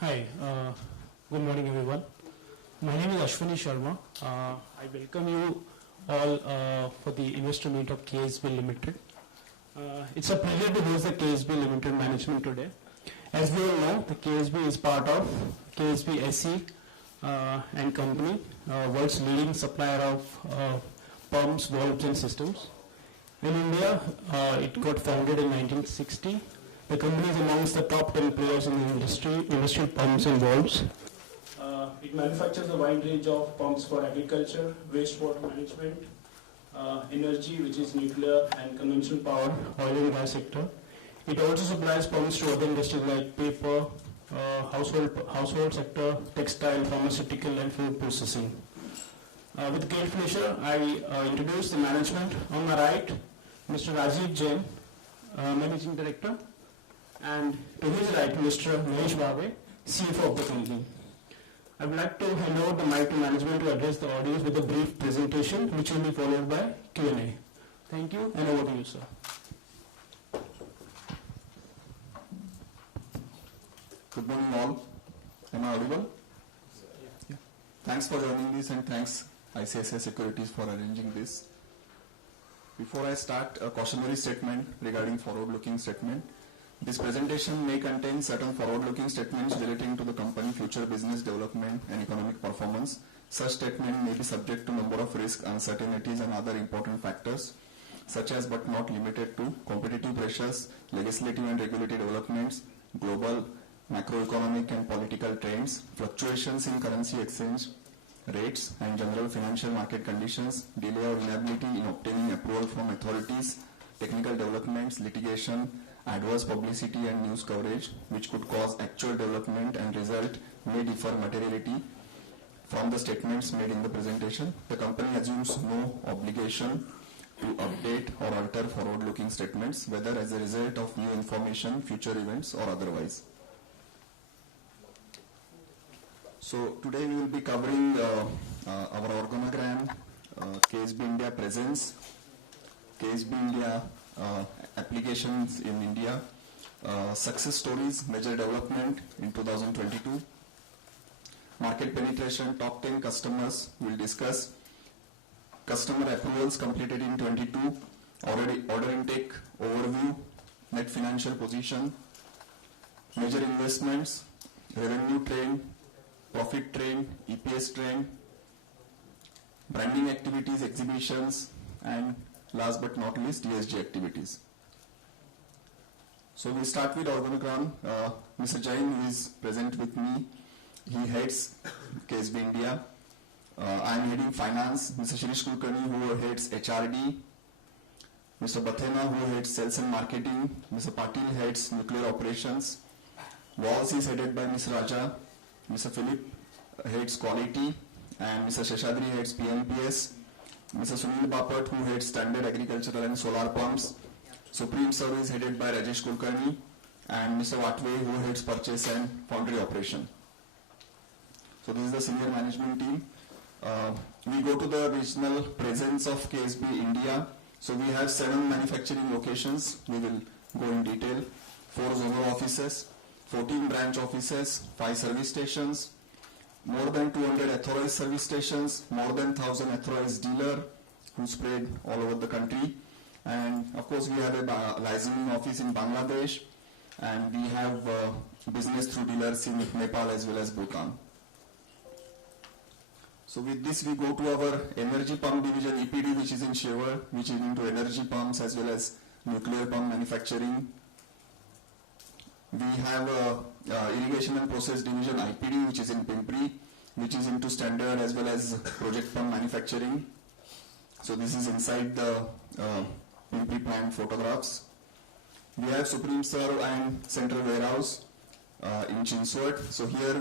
Hi, good morning everyone. My name is Ashwini Sharma. I welcome you all for the investor meet of KSB Limited. It's a pleasure to host the KSB Limited management today. As we all know, the KSB is part of KSB SE and company, world's leading supplier of pumps, valves and systems. In India, it got founded in 1960. The company is amongst the top 10 players in the industrial pumps and valves. It manufactures a wide range of pumps for agriculture, wastewater management, energy, which is nuclear and conventional power, oil and gas sector. It also supplies pumps to other industries like paper, household sector, textile, pharmaceutical and food processing. With great pleasure, I introduce the management. On my right, Mr. Rajiv Jain, Managing Director, and to his right, Mr. Mahesh Bhave, CFO of the company. I would like to hand over the mic to management to address the audience with a brief presentation, which will be followed by Q&A. Thank you, and over to you, sir. Good morning, all. Am I audible? Yeah. Thanks for joining this, and thanks ICICI Securities for arranging this. Before I start, a cautionary statement regarding forward-looking statement. This presentation may contain certain forward-looking statements relating to the company future business development and economic performance. Such statement may be subject to number of risks, uncertainties and other important factors, such as but not limited to competitive pressures, legislative and regulatory developments, global macroeconomic and political trends, fluctuations in currency exchange rates and general financial market conditions, delay or inability in obtaining approval from authorities, technical developments, litigation, adverse publicity and news coverage, which could cause actual development and result may differ materially from the statements made in the presentation. The company assumes no obligation to update or alter forward-looking statements, whether as a result of new information, future events or otherwise. So today we will be covering our organogram, KSB India presence, KSB India applications in India, success stories, major development in 2022, market penetration, top 10 customers will discuss, customer approvals completed in 22, order intake overview, net financial position, major investments, revenue trend, profit trend, EPS trend, branding activities, exhibitions, and last but not least, ESG activities. So we start with organogram. Mr. Jain, who is present with me, he heads KSB India. I am heading finance. Mr. Shirish Kulkarni, who heads HRD. Mr. Bathena, who heads sales and marketing. Mr. Patil heads nuclear operations. Walls is headed by Ms. Raja. Mr. Philip heads quality, and Mr. Sheshadri heads PMPS. Mr. Sunil Bapat, who heads standard agricultural and solar pumps. Supreme Service headed by Rajesh Kulkarni, and Mr. Watwe, who heads purchase and foundry operation. So this is the senior management team. We go to the regional presence of KSB India. So we have 7 manufacturing locations. We will go in detail. 4 zonal offices, 14 branch offices, 5 service stations, more than 200 authorized service stations, more than 1,000 authorized dealers who spread all over the country. And of course we have a licensing office in Bangladesh, and we have business through dealers in Nepal as well as Bhutan. So with this we go to our energy pump division, EPD, which is in Shewar, which is into energy pumps as well as nuclear pump manufacturing. We have irrigation and process division, IPD, which is in Pimpri, which is into standard as well as project pump manufacturing. So this is inside the Pimpri plant photographs. We have Supreme Serve and Central Warehouse in Chinswat. So here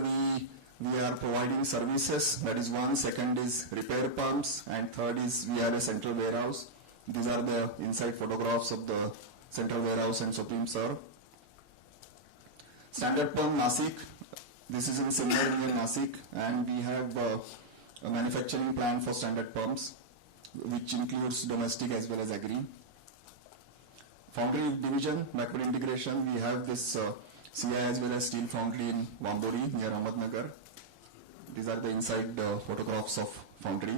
we are providing services. That is one. Second is repair pumps, and third is we have a central warehouse. These are the inside photographs of the central warehouse and Supreme Serve. Standard Pump Nasik, this is in Sinnar near Nasik, and we have a manufacturing plant for standard pumps, which includes domestic as well as agri. Foundry division, backward integration, we have this CI as well as steel foundry in Wambori near Ahmednagar. These are the inside photographs of foundry.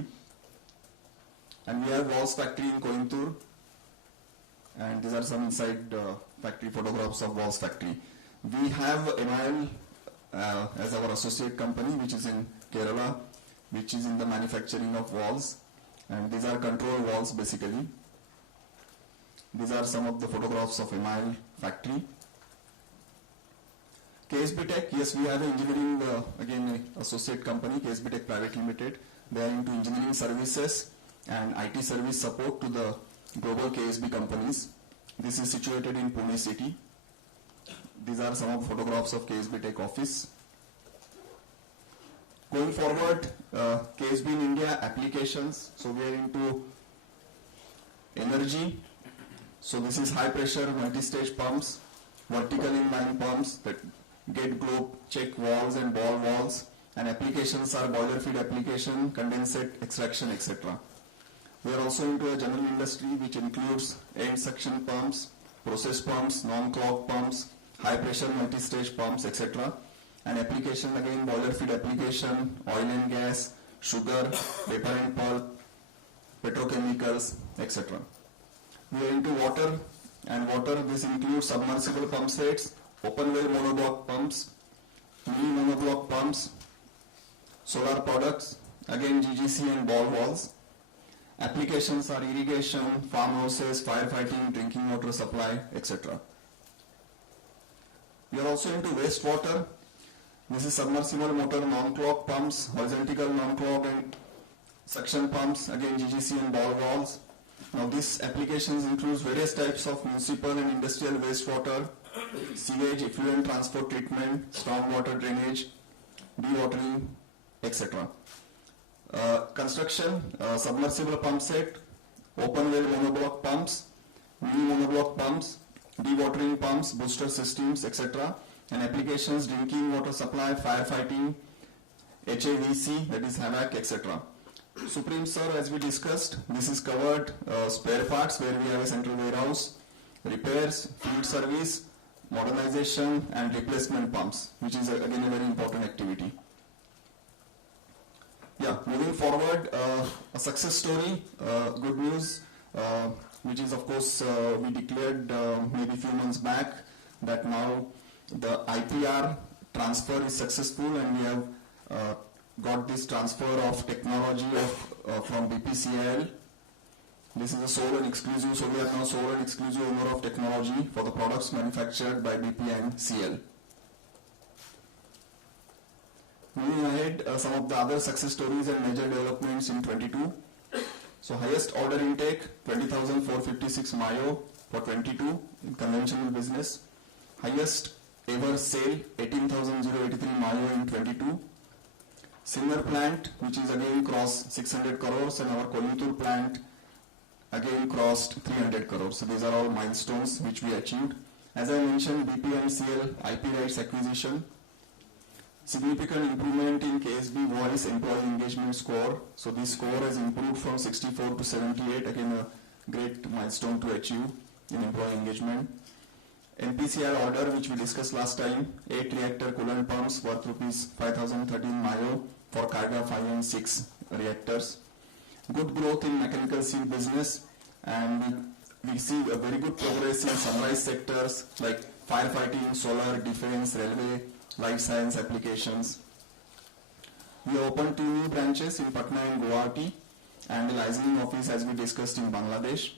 And we have walls factory in Coimbatore. And these are some inside factory photographs of walls factory. We have MIL as our associate company, which is in Kerala, which is in the manufacturing of walls. And these are control walls basically. These are some of the photographs of MIL factory. KSB Tech, yes, we have an engineering, again, associate company, KSB Tech Private Limited. They are into engineering services and IT service support to the global KSB companies. This is situated in Pune city. These are some of the photographs of KSB Tech office. Going forward, KSB in India applications. So we are into energy. So this is high pressure multi-stage pumps, vertical inline pumps that get globe, check valves and ball valves, and applications are boiler feed application, condensate, extraction, etc. We are also into a general industry which includes end suction pumps, process pumps, non-clog pumps, high pressure multi-stage pumps, etc. And application again boiler feed application, oil and gas, sugar, paper and pulp, petrochemicals, etc. We are into water, and water this includes submersible pump sets, open well monoblock pumps, mini monoblock pumps, solar products, again GGC and ball valves. Applications are irrigation, farmhouses, firefighting, drinking water supply, etc. We are also into wastewater. This is submersible motor non-clog pumps, horizontal non-clog and suction pumps, again GGC and ball valves. Now these applications includes various types of municipal and industrial wastewater, sewage, effluent transport treatment, stormwater drainage, dewatering, etc. Construction, submersible pump set, open well monoblock pumps, mini monoblock pumps, dewatering pumps, booster systems, etc. And applications, drinking water supply, firefighting, HAVC, that is HAVAC, etc. Supreme Sir, as we discussed, this is covered spare parts where we have a central warehouse, repairs, field service, modernization and replacement pumps, which is again a very important activity. Yeah, moving forward, a success story, good news, which is of course we declared maybe a few months back that now the IPR transfer is successful and we have got this transfer of technology from BPCIL. This is a sole and exclusive, so we are now sole and exclusive owner of technology for the products manufactured by BP and CL. Moving ahead, some of the other success stories and major developments in 22. So highest order intake 20,456 Mayo for 22 in conventional business. Highest ever sale 18,083 Mayo in 22. Singar plant, which is again crossed 600 crores, and our Coimbatore plant again crossed 300 crores. So these are all milestones which we achieved. As I mentioned, BP and CL IP rights acquisition. Significant improvement in KSB voice employee engagement score. So this score has improved from 64 to 78. Again, a great milestone to achieve in employee engagement. NPCI order, which we discussed last time, 8 reactor coolant pumps worth rupees 5,013 Mayo for Kaiga 5 and 6 reactors. Good growth in mechanical seal business, and we see a very good progress in sunrise sectors like firefighting, solar, defense, railway, life science applications. We opened 2 new branches in Patna and Guwahati, and the licensing office, as we discussed, in Bangladesh.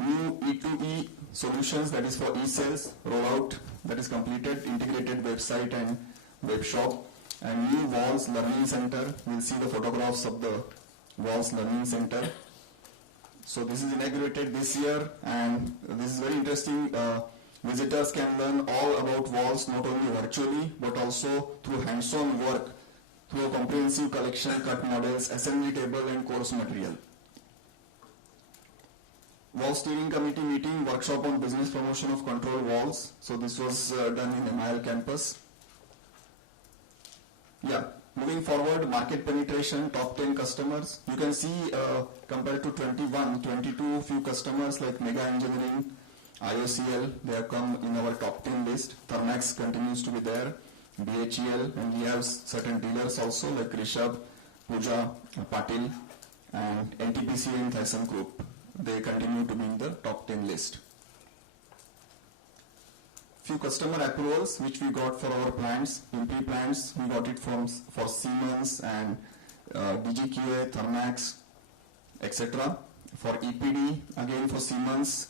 New E2E solutions, that is for e-sales rollout, that is completed, integrated website and web shop, and new Walls Learning Center. We'll see the photographs of the Walls Learning Center. So this is inaugurated this year, and this is very interesting. Visitors can learn all about walls, not only virtually but also through hands-on work, through a comprehensive collection, cut models, assembly table and course material. Wall Steering Committee meeting, workshop on business promotion of control walls. So this was done in MIL campus. Yeah, moving forward, market penetration, top 10 customers. You can see compared to 21, 22, few customers like Mega Engineering, IOCL, they have come in our top 10 list. Thermax continues to be there. BHEL, and we have certain dealers also like Rishabh, Pooja, Patil, and NTPC and Thyssen Group. They continue to be in the top 10 list. Few customer approvals which we got for our plants. MP plants, we got it for Siemens and DGQA, Thermax, etc. For EPD, again for Siemens,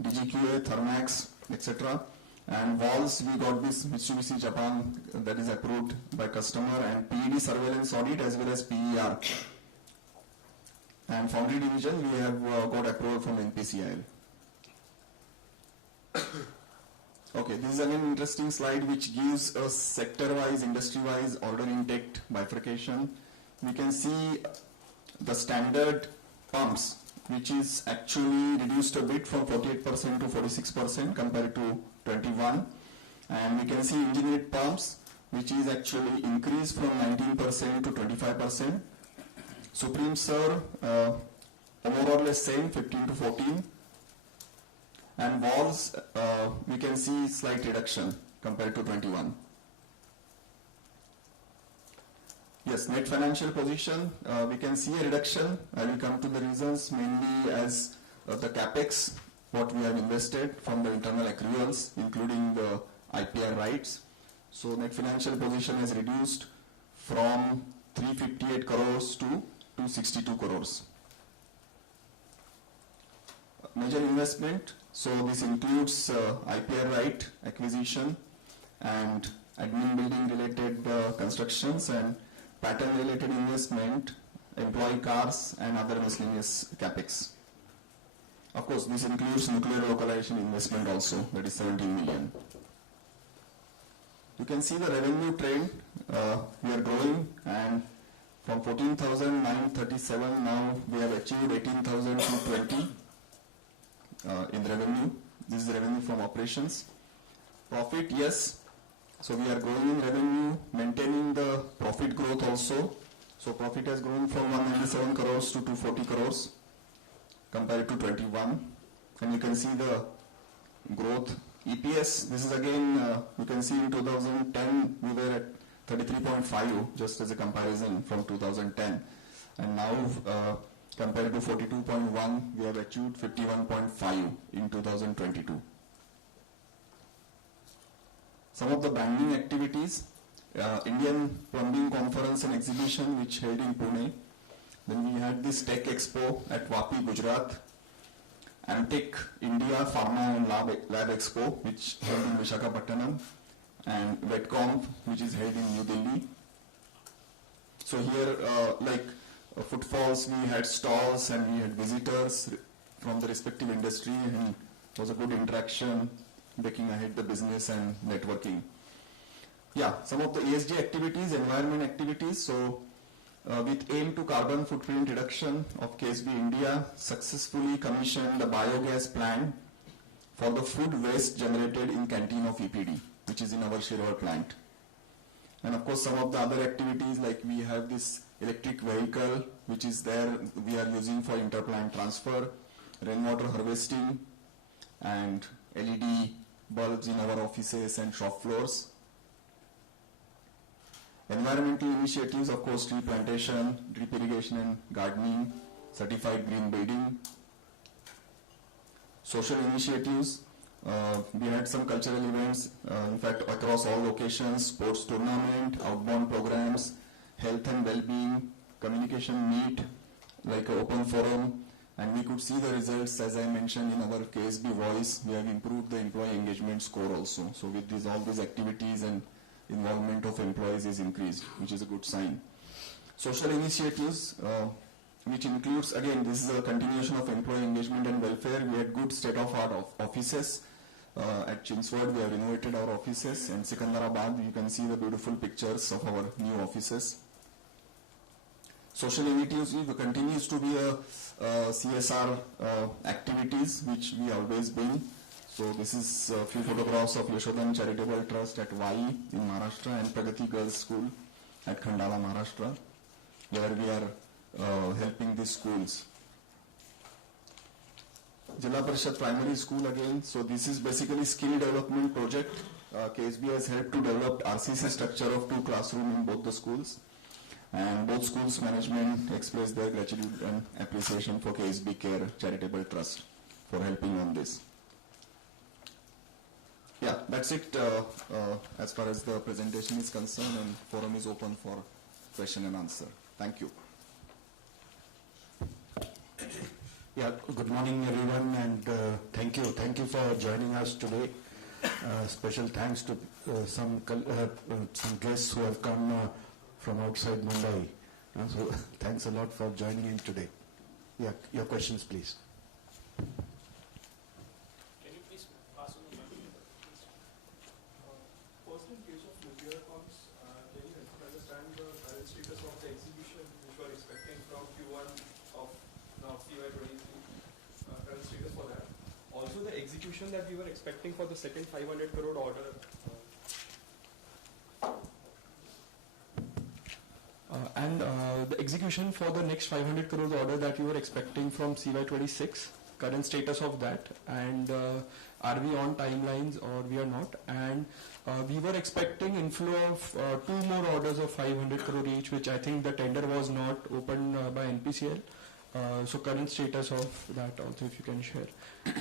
DGQA, Thermax, etc. And valves, we got this Mitsubishi Japan that is approved by customer, and PED surveillance audit as well as PER. And foundry division, we have got approval from NPCIL. Okay, this is an interesting slide which gives a sector-wise, industry-wise order intake bifurcation. We can see the standard pumps, which is actually reduced a bit from 48% to 46% compared to 21. And we can see engineered pumps, which is actually increased from 19% to 25%. Supreme Sir, more or less same, 15 to 14. And valves, we can see slight reduction compared to 21. Yes, net financial position, we can see a reduction. I will come to the reasons, mainly as the capex, what we have invested from the internal accruals, including the IPR rights. So net financial position has reduced from 358 crores to 262 crores. Major investment, so this includes IPR right acquisition and admin building related constructions and pattern related investment, employee cars and other miscellaneous capex. Of course, this includes nuclear localization investment also, that is 17 million. You can see the revenue trend, we are growing, and from 14,937 now we have achieved 18,220 in revenue. This is revenue from operations. Profit, yes. So we are growing in revenue, maintaining the profit growth also. So profit has grown from 197 crores to 240 crores compared to 21. And you can see the growth. EPS, this is again, you can see in 2010 we were at 33.5 just as a comparison from 2010. And now compared to 42.1, we have achieved 51.5 in 2022. Some of the branding activities, Indian Plumbing Conference and Exhibition which held in Pune. Then we had this Tech Expo at Vapi, Gujarat. Amtech India Pharma and Lab Expo which held in Visakhapatnam. And VetConf which is held in New Delhi. So here like footfalls, we had stalls and we had visitors from the respective industry, and it was a good interaction, taking ahead the business and networking. Yeah, some of the ESG activities, environment activities. So with aim to carbon footprint reduction of KSB India successfully commissioned the biogas plant for the food waste generated in canteen of EPD, which is in our Shirwar plant. And of course some of the other activities, like we have this electric vehicle which is there, we are using for interplant transfer, rainwater harvesting, and LED bulbs in our offices and shop floors. Environmental initiatives, of course, tree plantation, drip irrigation and gardening, certified green building. Social initiatives, we had some cultural events, in fact across all locations, sports tournament, outbound programs, health and well-being, communication meet, like an open forum, and we could see the results, as I mentioned in our KSB voice. We have improved the employee engagement score also. So with these, all these activities and involvement of employees is increased, which is a good sign. Social initiatives, which includes, again, this is a continuation of employee engagement and welfare. We had good state-of-art offices. At Chinswad, we have renovated our offices, and Sikandarabad, you can see the beautiful pictures of our new offices. Social initiatives continues to be a CSR activities, which we always been. So this is a few photographs of Yashodhan Charitable Trust at Vai in Maharashtra and Pragati Girls School at Khandala, Maharashtra, where we are helping these schools. Jilla Parishad Primary School again. So this is basically skill development project. KSB has helped to develop RCC structure of 2 classrooms in both the schools. And both schools management expressed their gratitude and appreciation for KSB Care Charitable Trust for helping on this. Yeah, that's it as far as the presentation is concerned, and forum is open for question and answer. Thank you. Yeah, good morning everyone, and thank you for joining us today. Special thanks to some guests who have come from outside Mumbai. So thanks a lot for joining in today. Yeah, your questions please. Can you please pass on the mic? First, in case of nuclear pumps, can you help understand the current status of the execution which we are expecting from Q1 of now CY23? Current status for that. Also, the execution that we were expecting for the second 500 crore order. And the execution for the next 500 crore order that we were expecting from CY26, current status of that, and are we on timelines or we are not? And we were expecting inflow of 2 more orders of 500 crore each, which I think the tender was not opened by NPCL. So current status of that also, if you can share.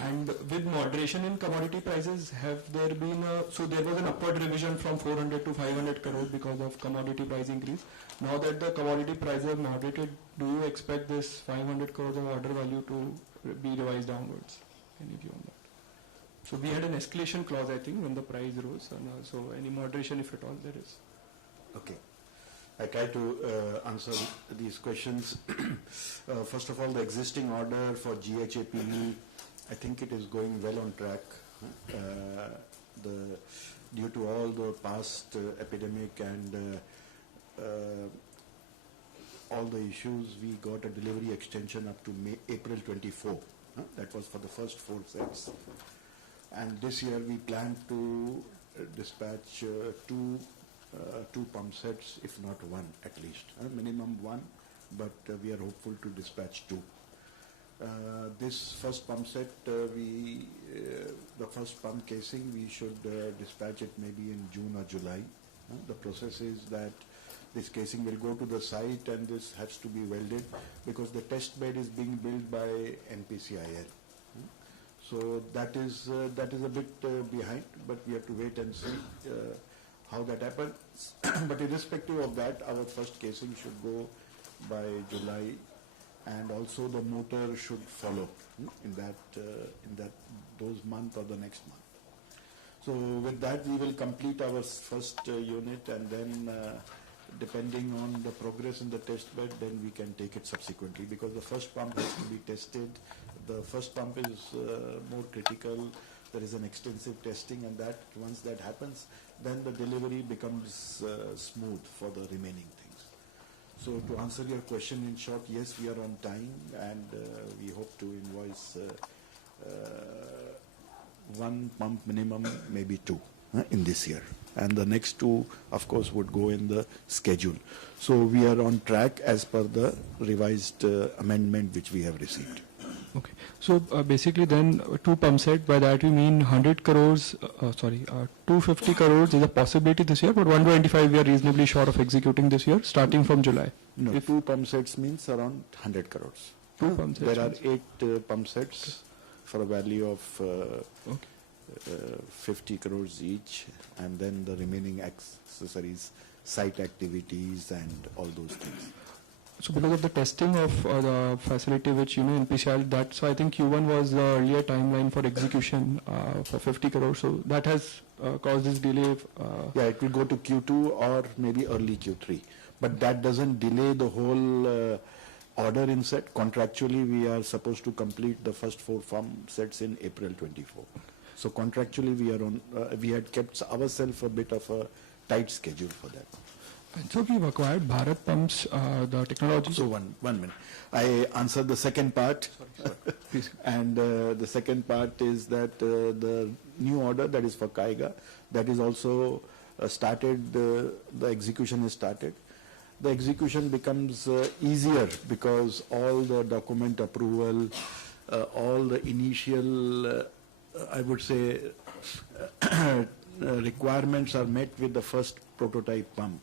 And with moderation in commodity prices, have there been so there was an upward revision from 400 to 500 crore because of commodity price increase. Now that the commodity prices have moderated, do you expect this 500 crores of order value to be revised downwards? Any view on that? So we had an escalation clause, I think, when the price rose, and so any moderation, if at all there is. Okay. I try to answer these questions. First of all, the existing order for GHAPV, I think it is going well on track. Due to all the past epidemic and all the issues, we got a delivery extension up to April 24. That was for the first 4 sets. And this year we plan to dispatch two pump sets, if not 1 at least. Minimum 1, but we are hopeful to dispatch 2. This first pump set, the first pump casing, we should dispatch it maybe in June or July. The process is that this casing will go to the site and this has to be welded because the test bed is being built by NPCIL. So that is a bit behind, but we have to wait and see how that happens. But irrespective of that, our first casing should go by July, and also the motor should follow in those month or the next month. So with that, we will complete our first unit, and then depending on the progress in the test bed, then we can take it subsequently, because the first pump has to be tested. The first pump is more critical. There is an extensive testing, and that once that happens, then the delivery becomes smooth for the remaining things. So to answer your question in short, yes, we are on time, and we hope to invoice 1 pump minimum, maybe 2 in this year. And the next 2, of course, would go in the schedule. So we are on track as per the revised amendment which we have received. Okay. So basically then 2 pump set, by that we mean 100 crores, 250 crores is a possibility this year, but 125 we are reasonably sure of executing this year, starting from July. No, if 2 pump sets means around 100 crores. 2 pump sets. There are 8 pump sets for a value of 50 crores each, and then the remaining accessories, site activities and all those things. So because of the testing of the facility which NPCL, that, so I think Q1 was the earlier timeline for execution for 50 crores, so that has caused this delay. Yeah, it will go to Q2 or maybe early Q3, but that doesn't delay the whole order in set. Contractually, we are supposed to complete the first 4 pump sets in April 24. So contractually, we are on. We had kept ourselves a bit of a tight schedule for that. And so we've acquired Bharat Pumps, the technology. So one minute. I answered the second part. Sorry. Please. And the second part is that the new order that is for Kaiga, that is also started. The execution is started. The execution becomes easier because all the document approval all the initial, I would say, requirements are met with the first prototype pump.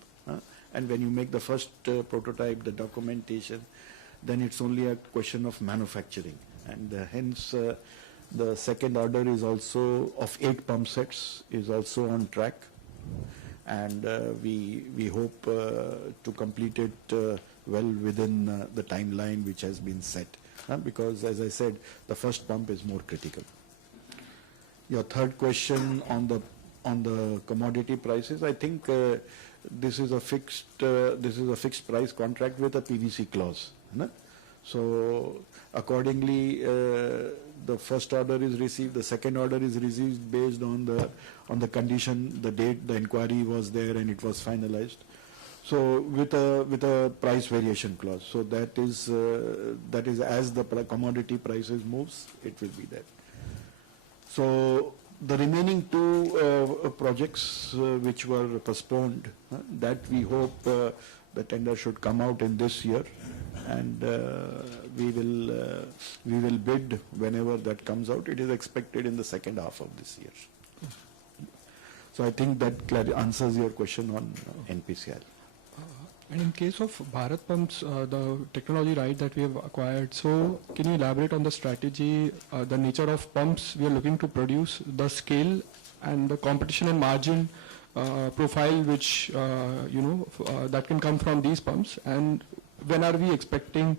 And when you make the first prototype, the documentation, then it's only a question of manufacturing. And hence, the second order is also of 8 pump sets is also on track. And we hope to complete it well within the timeline which has been set. Because, as I said, the first pump is more critical. Your third question on the commodity prices, I think this is a fixed price contract with a PVC clause. So accordingly, the first order is received, the second order is received based on the condition, the date the inquiry was there and it was finalized. So with a price variation clause. So that is as the commodity prices moves, it will be there. So the remaining 2 projects which were postponed, that we hope the tender should come out in this year, and we will bid whenever that comes out. It is expected in the second half of this year. So I think that answers your question on NPCIL. And in case of Bharat Pumps, the technology right that we have acquired, so can you elaborate on the strategy, the nature of pumps we are looking to produce, the scale and the competition and margin profile which, that can come from these pumps, and when are we expecting,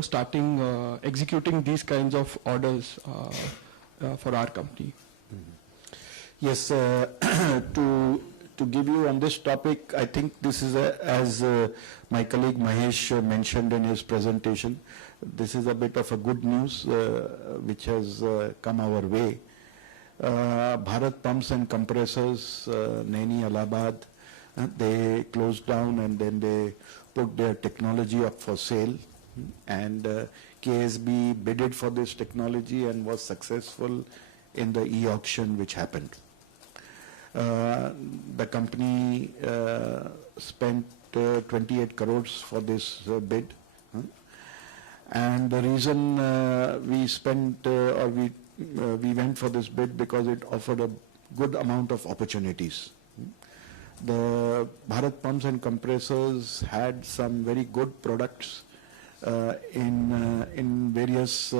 starting executing these kinds of orders for our company? Yes, to give you on this topic, I think this is as my colleague Mahesh mentioned in his presentation, this is a bit of a good news which has come our way. Bharat Pumps and Compressors, Naini, Allahabad, they closed down and then they put their technology up for sale, and KSB bidded for this technology and was successful in the e-auction which happened. The company spent 28 crores for this bid, and the reason we spent or we went for this bid because it offered a good amount of opportunities. The Bharat Pumps and Compressors had some very good products in various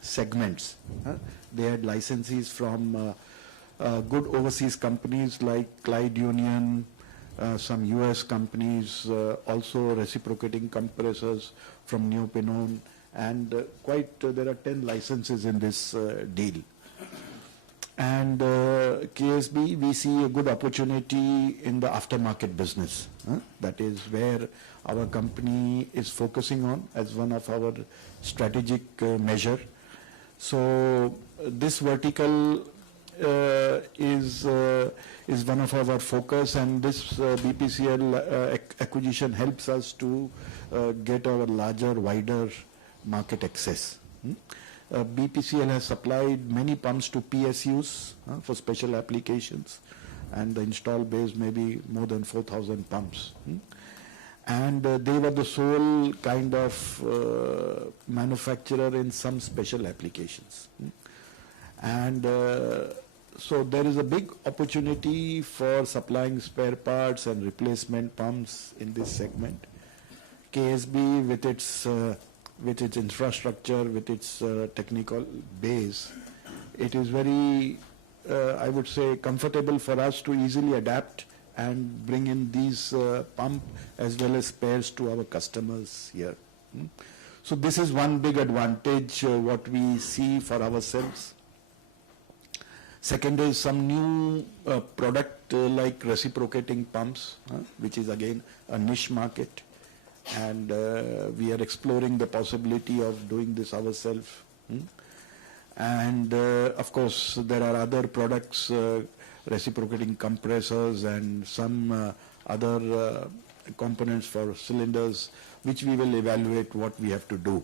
segments. They had licensees from good overseas companies like Clyde Union, some US companies, also reciprocating compressors from New Pinon, and there are 10 licenses in this deal. And KSB, we see a good opportunity in the aftermarket business. That is where our company is focusing on as one of our strategic measure. So this vertical is one of our focus, and this BPCL acquisition helps us to get our larger, wider market access. BPCL has supplied many pumps to PSUs for special applications, and the install base may be more than 4,000 pumps. And they were the sole kind of manufacturer in some special applications. And so there is a big opportunity for supplying spare parts and replacement pumps in this segment. KSB with its infrastructure, with its technical base, it is very, I would say, comfortable for us to easily adapt and bring in these pump as well as spares to our customers here. So this is one big advantage what we see for ourselves. Second is some new product like reciprocating pumps, which is again a niche market, and we are exploring the possibility of doing this ourselves. And of course there are other products, reciprocating compressors and some other components for cylinders, which we will evaluate what we have to do.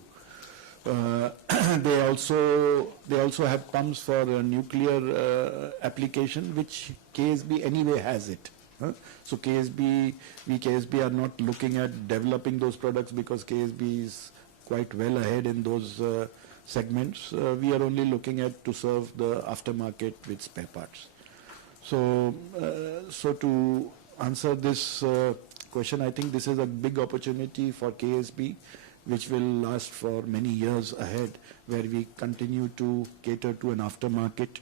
They also have pumps for nuclear application, which KSB anyway has it. So KSB are not looking at developing those products because KSB is quite well ahead in those segments. We are only looking at to serve the aftermarket with spare parts. So to answer this question, I think this is a big opportunity for KSB, which will last for many years ahead, where we continue to cater to an aftermarket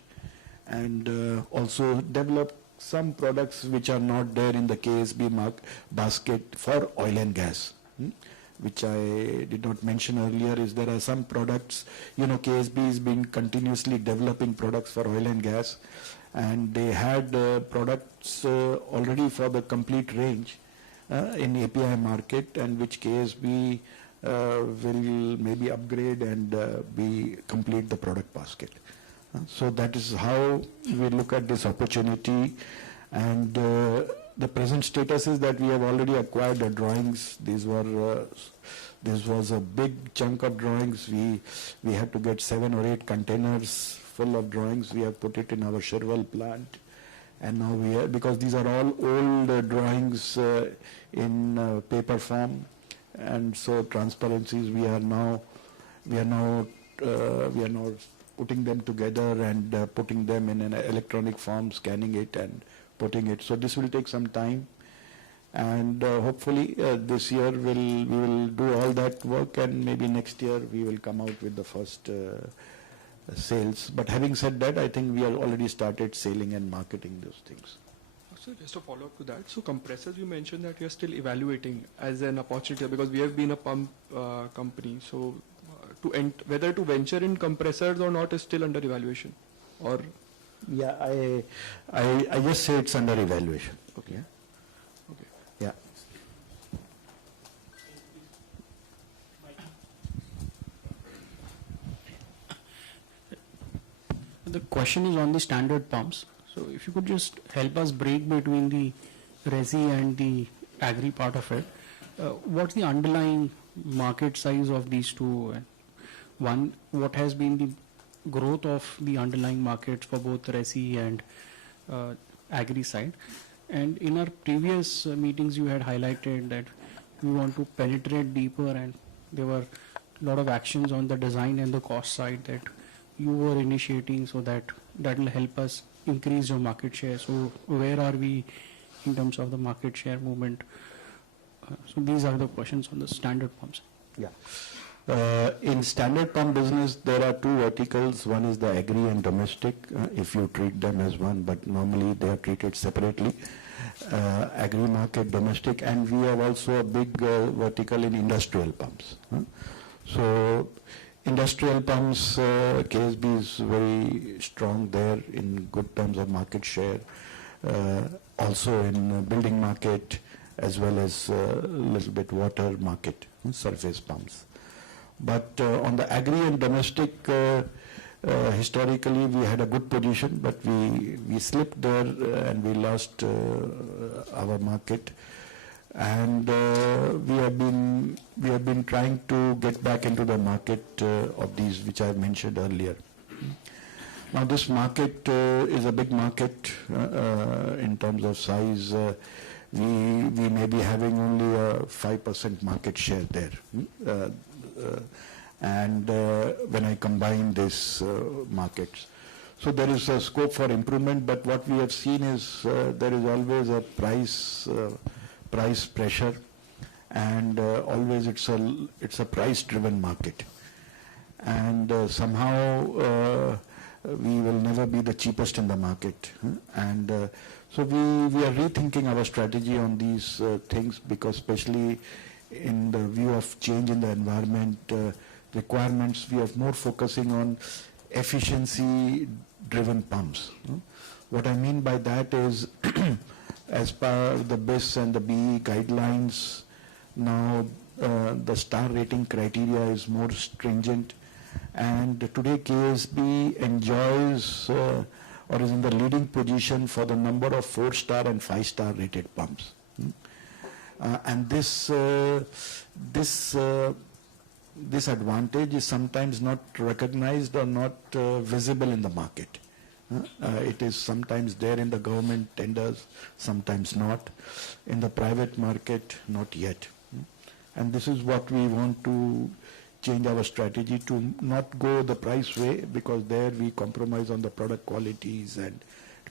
and also develop some products which are not there in the KSB basket for oil and gas. Which I did not mention earlier, is there are some products, KSB has been continuously developing products for oil and gas, and they had products already for the complete range in API market, and which KSB will maybe upgrade and complete the product basket. So that is how we look at this opportunity, and the present status is that we have already acquired the drawings. This was a big chunk of drawings. We had to get 7 or 8 containers full of drawings. We have put it in our Sherwell plant, and now because these are all old drawings in paper form, and so transparencies we are now putting them together and putting them in an electronic form, scanning it and putting it. So this will take some time, and hopefully this year we will do all that work, and maybe next year we will come out with the first sales. But having said that, I think we have already started selling and marketing those things. So just a follow-up to that. So compressors, you mentioned that you are still evaluating as an opportunity, because we have been a pump company. So whether to venture in compressors or not is still under evaluation, or? Yeah, I just say it's under evaluation. Okay. Yeah. Okay. Yeah. The question is on the standard pumps. So if you could just help us break between the resi and the agri part of it. What's the underlying market size of these two? One, what has been the growth of the underlying markets for both resi and agri side? And in our previous meetings, you had highlighted that we want to penetrate deeper, and there were a lot of actions on the design and the cost side that you were initiating, so that will help us increase your market share. So where are we in terms of the market share movement? So these are the questions on the standard pumps. Yeah. In standard pump business, there are two verticals. One is the agri and domestic, if you treat them as one, but normally they are treated separately. Agri market, domestic, and we have also a big vertical in industrial pumps. So industrial pumps, KSB is very strong there in good terms of market share. Also in building market, as well as a little bit water market, surface pumps. But on the agri and domestic, historically we had a good position, but we slipped there and we lost our market. And we have been trying to get back into the market of these, which I mentioned earlier. Now this market is a big market in terms of size. We may be having only a 5% market share there. And when I combine these markets. So there is a scope for improvement, but what we have seen is there is always a price pressure, and always it's a price-driven market. And somehow we will never be the cheapest in the market. And so we are rethinking our strategy on these things, because especially in the view of change in the environment requirements, we are more focusing on efficiency-driven pumps. What I mean by that is, as per the BIS and the BE guidelines, now the star rating criteria is more stringent, and today KSB enjoys or is in the leading position for the number of 4-star and 5-star rated pumps. And this advantage is sometimes not recognized or not visible in the market. It is sometimes there in the government tenders, sometimes not. In the private market, not yet. And this is what we want to change our strategy to not go the price way, because there we compromise on the product qualities and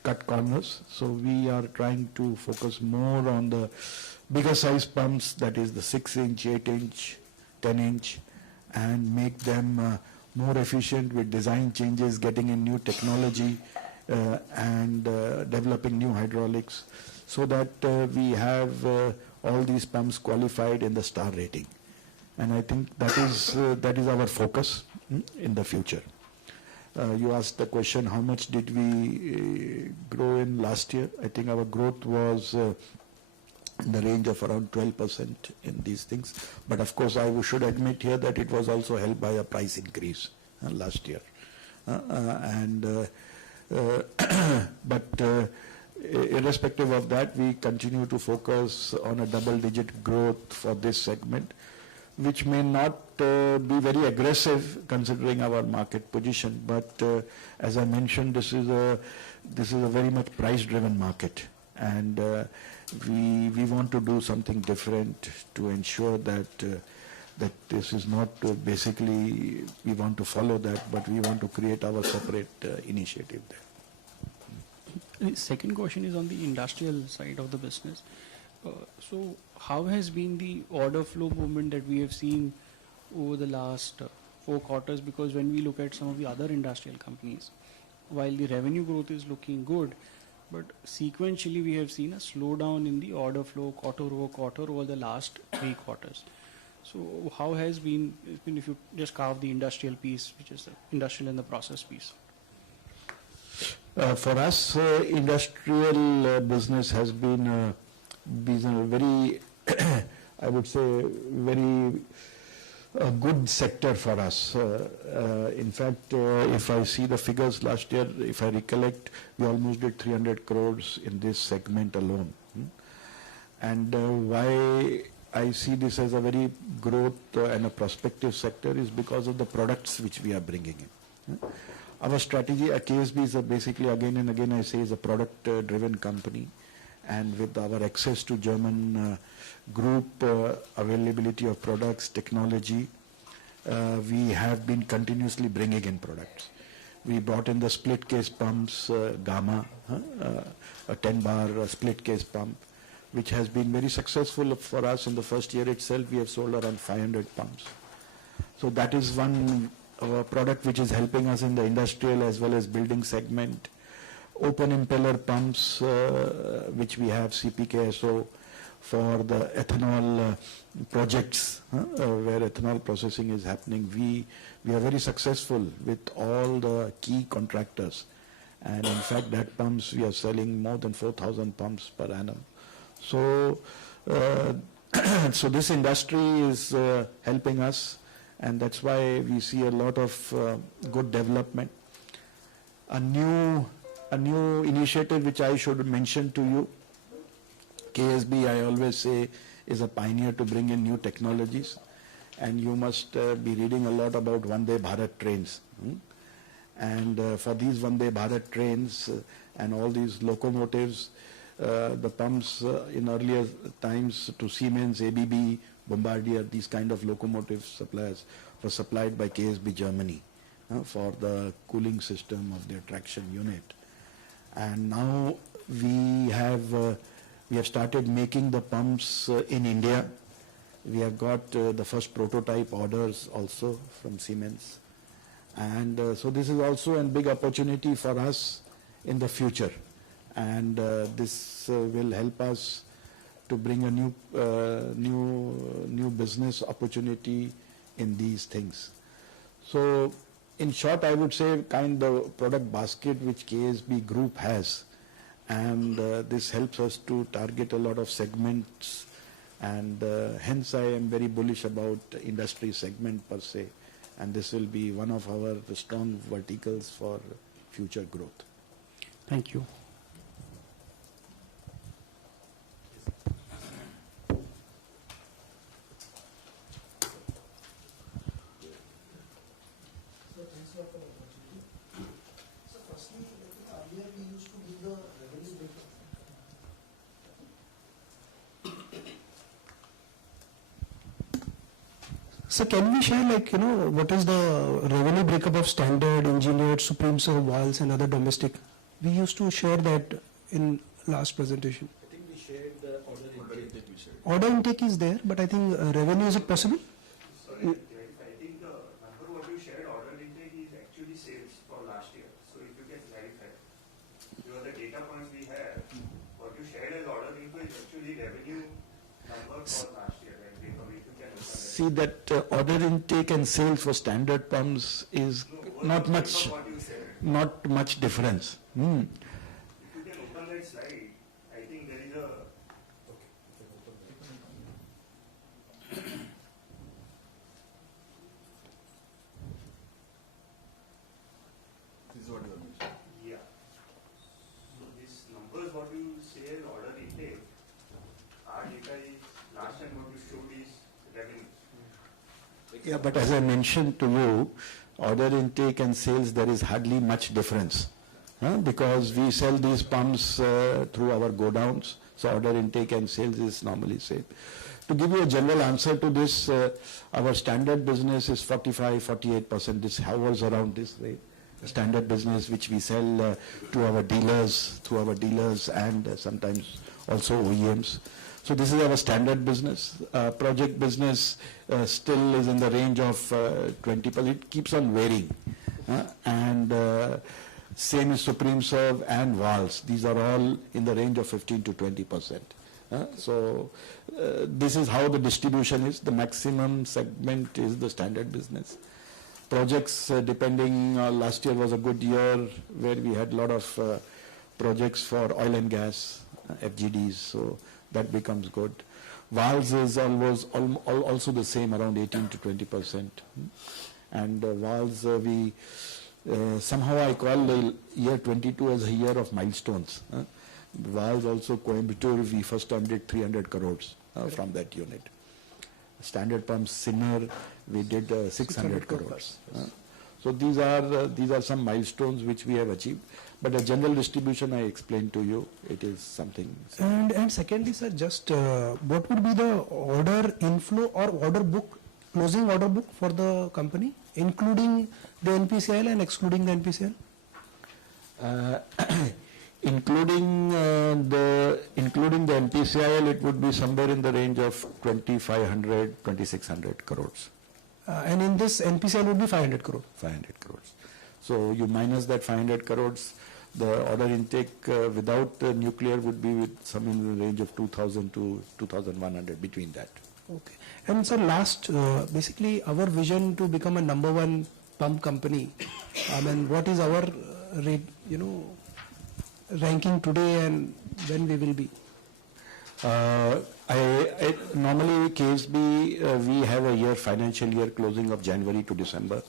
cut corners. So we are trying to focus more on the bigger size pumps, that is the 6-inch, 8-inch, 10-inch, and make them more efficient with design changes, getting in new technology, and developing new hydraulics, so that we have all these pumps qualified in the star rating. And I think that is our focus in the future. You asked the question, how much did we grow in last year? I think our growth was in the range of around 12% in these things. But of course, I should admit here that it was also helped by a price increase last year. But irrespective of that, we continue to focus on a double-digit growth for this segment, which may not be very aggressive considering our market position. But as I mentioned, this is a very much price-driven market, and we want to do something different to ensure that that this is not basically we want to follow that, but we want to create our separate initiative there. The second question is on the industrial side of the business. So how has been the order flow movement that we have seen over the last 4 quarters? Because when we look at some of the other industrial companies, while the revenue growth is looking good, but sequentially we have seen a slowdown in the order flow quarter over the last 3 quarters. So how has been, if you just carve the industrial piece, which is the industrial and the process piece? For us, industrial business has been a very, I would say, very good sector for us. In fact, if I see the figures last year, if I recollect, we almost did 300 crores in this segment alone. And why I see this as a very growth and a prospective sector is because of the products which we are bringing in. Our strategy at KSB is basically, again and again I say, is a product-driven company, and with our access to German group, availability of products, technology, we have been continuously bringing in products. We brought in the split case pumps, Gamma, a 10-bar split case pump, which has been very successful for us. In the first year itself, we have sold around 500 pumps. So that is one product which is helping us in the industrial as well as building segment. Open impeller pumps, which we have CPKSO for the ethanol projects, where ethanol processing is happening. We are very successful with all the key contractors, and in fact that pumps we are selling more than 4,000 pumps per annum. So so this industry is helping us, and that's why we see a lot of good development. A new initiative which I should mention to you, KSB, I always say, is a pioneer to bring in new technologies, and you must be reading a lot about Vande Bharat trains. And for these Vande Bharat trains and all these locomotives, the pumps in earlier times to Siemens, ABB, Bombardier, these kind of locomotive suppliers were supplied by KSB Germany for the cooling system of their traction unit. And now we have started making the pumps in India. We have got the first prototype orders also from Siemens. And so this is also a big opportunity for us in the future. And this will help us to bring a new business opportunity in these things. So in short, I would say kind of product basket which KSB Group has, and this helps us to target a lot of segments, and hence I am very bullish about industry segment per se, and this will be one of our strong verticals for future growth. Thank you. So can we share, like, what is the revenue breakup of standard, engineered, supreme serve, valves and other domestic? We used to share that in last presentation. I think we shared the order intake that we shared. Order intake is there, but I think revenue, is it possible? Sorry, I think the number what you shared, order intake, is actually sales for last year. So if you can clarify, because the data points we have, what you shared as order intake is actually revenue number for last year. Right? If you can look at it. See that order intake and sales for standard pumps is not much difference. If you can open that slide, I think there is a. This is what you are mentioning. Yeah. So these numbers what you say as order intake, our data is last time what you showed is revenue. Yeah, but as I mentioned to you, order intake and sales, there is hardly much difference. Because we sell these pumps through our godowns, so order intake and sales is normally same. To give you a general answer to this, our standard business is 45-48%. This hovers around this rate. The standard business which we sell to our dealers, through our dealers and sometimes also OEMs. So this is our standard business. Project business still is in the range of 20%. It keeps on varying. Same is Supreme Serve and valves. These are all in the range of 15 to 20%. So this is how the distribution is. The maximum segment is the standard business. Projects, depending, last year was a good year where we had a lot of projects for oil and gas, FGDs, so that becomes good. Valves is almost also the same, around 18 to 20%. And valves, somehow I call the year 22 as a year of milestones. Valves also, Coimbatore, we first time did 300 crores from that unit. Standard pumps, Sinner, we did 600 crores. So these are some milestones which we have achieved. But a general distribution, I explained to you, it is something. And secondly, sir, just what would be the order inflow or order book, closing order book for the company, including the NPCIL and excluding the NPCIL? Including the NPCIL, it would be somewhere in the range of 2,500, 2,600 crores. And in this NPCIL would be 500 crore. 500 crores. So you minus that 500 crores, the order intake without nuclear would be with some in the range of 2,000 to 2,100, between that. Okay. And sir, last, basically our vision to become a number one pump company. I mean, what is our ranking today and when we will be? Normally KSB, we have a financial year closing of January to December.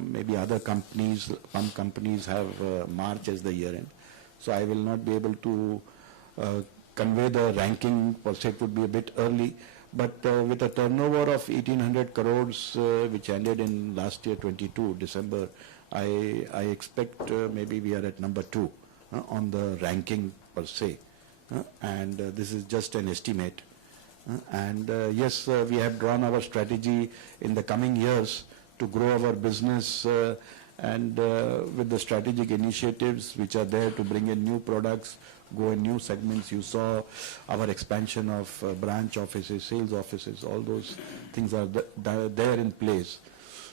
Maybe other companies, pump companies have March as the year end. So I will not be able to convey the ranking per se, it would be a bit early. But with a turnover of 1,800 crores, which ended in last year 22 December, I expect maybe we are at number 2 on the ranking per se. And this is just an estimate. Yes, we have drawn our strategy in the coming years to grow our business and with the strategic initiatives which are there to bring in new products, go in new segments. You saw our expansion of branch offices, sales offices, all those things are there in place.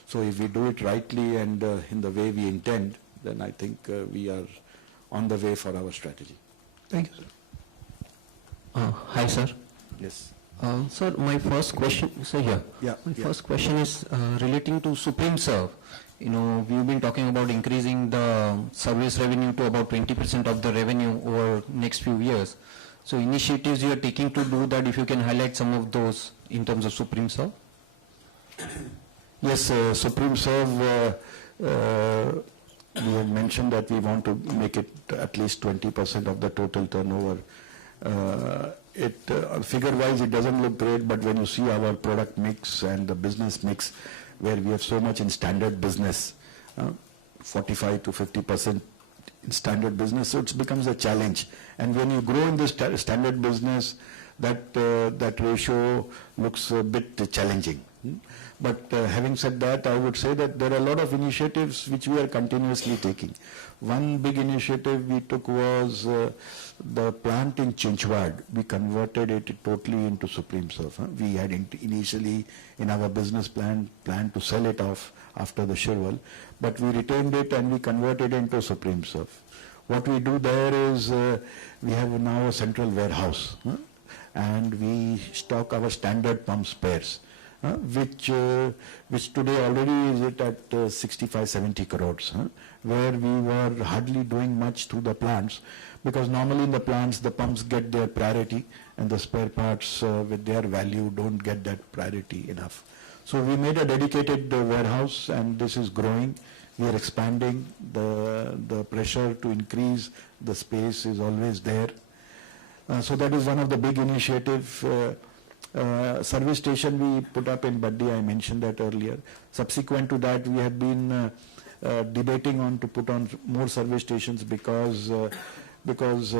So if we do it rightly and in the way we intend, then I think we are on the way for our strategy. Thank you, sir. Hi, sir. Yes. Sir, my first question, sir, here. Yeah. First question is relating to Supreme Serve. We've been talking about increasing the service revenue to about 20% of the revenue over next few years. So initiatives you are taking to do that, if you can highlight some of those in terms of Supreme Serve. Yes, Supreme Serve, we had mentioned that we want to make it at least 20% of the total turnover. Figure-wise, it doesn't look great, but when you see our product mix and the business mix, where we have so much in standard business, 45 to 50% in standard business, so it becomes a challenge. And when you grow in this standard business, that ratio looks a bit challenging. But having said that, I would say that there are a lot of initiatives which we are continuously taking. One big initiative we took was the plant in Chinchwad. We converted it totally into SupremeServe. We had initially in our business plan planned to sell it off after the Shirwal, but we retained it and we converted it into SupremeServe. What we do there is we have now a central warehouse and we stock our standard pump spares, which today already is at 65-70 crores, where we were hardly doing much through the plants, because normally in the plants the pumps get their priority and the spare parts with their value don't get that priority enough. So we made a dedicated warehouse and this is growing. We are expanding. The pressure to increase the space is always there. So that is one of the big initiatives. Service station we put up in Baddi, I mentioned that earlier. Subsequent to that, we have been debating on to put on more service stations because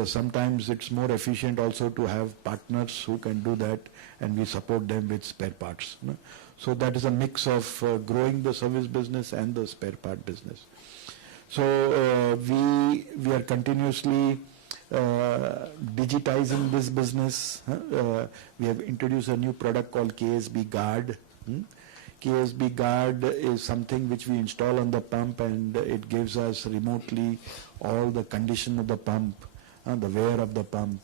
sometimes it's more efficient also to have partners who can do that, and we support them with spare parts. So that is a mix of growing the service business and the spare part business. So we are continuously digitizing this business. We have introduced a new product called KSB Guard. KSB Guard is something which we install on the pump, and it gives us remotely all the condition of the pump, the wear of the pump,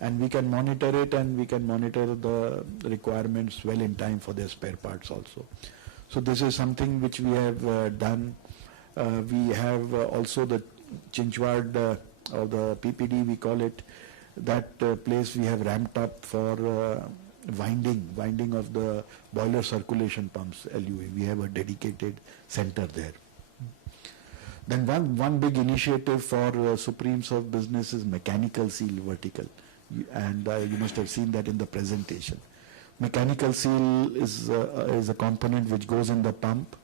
and we can monitor it, and we can monitor the requirements well in time for their spare parts also. So this is something which we have done. We have also the Chinchwad or the PPD we call it, that place we have ramped up for winding of the boiler circulation pumps, LUA. We have a dedicated center there. Then one big initiative for SupremeServe business is mechanical seal vertical, and you must have seen that in the presentation. Mechanical seal is a component which goes in the pump,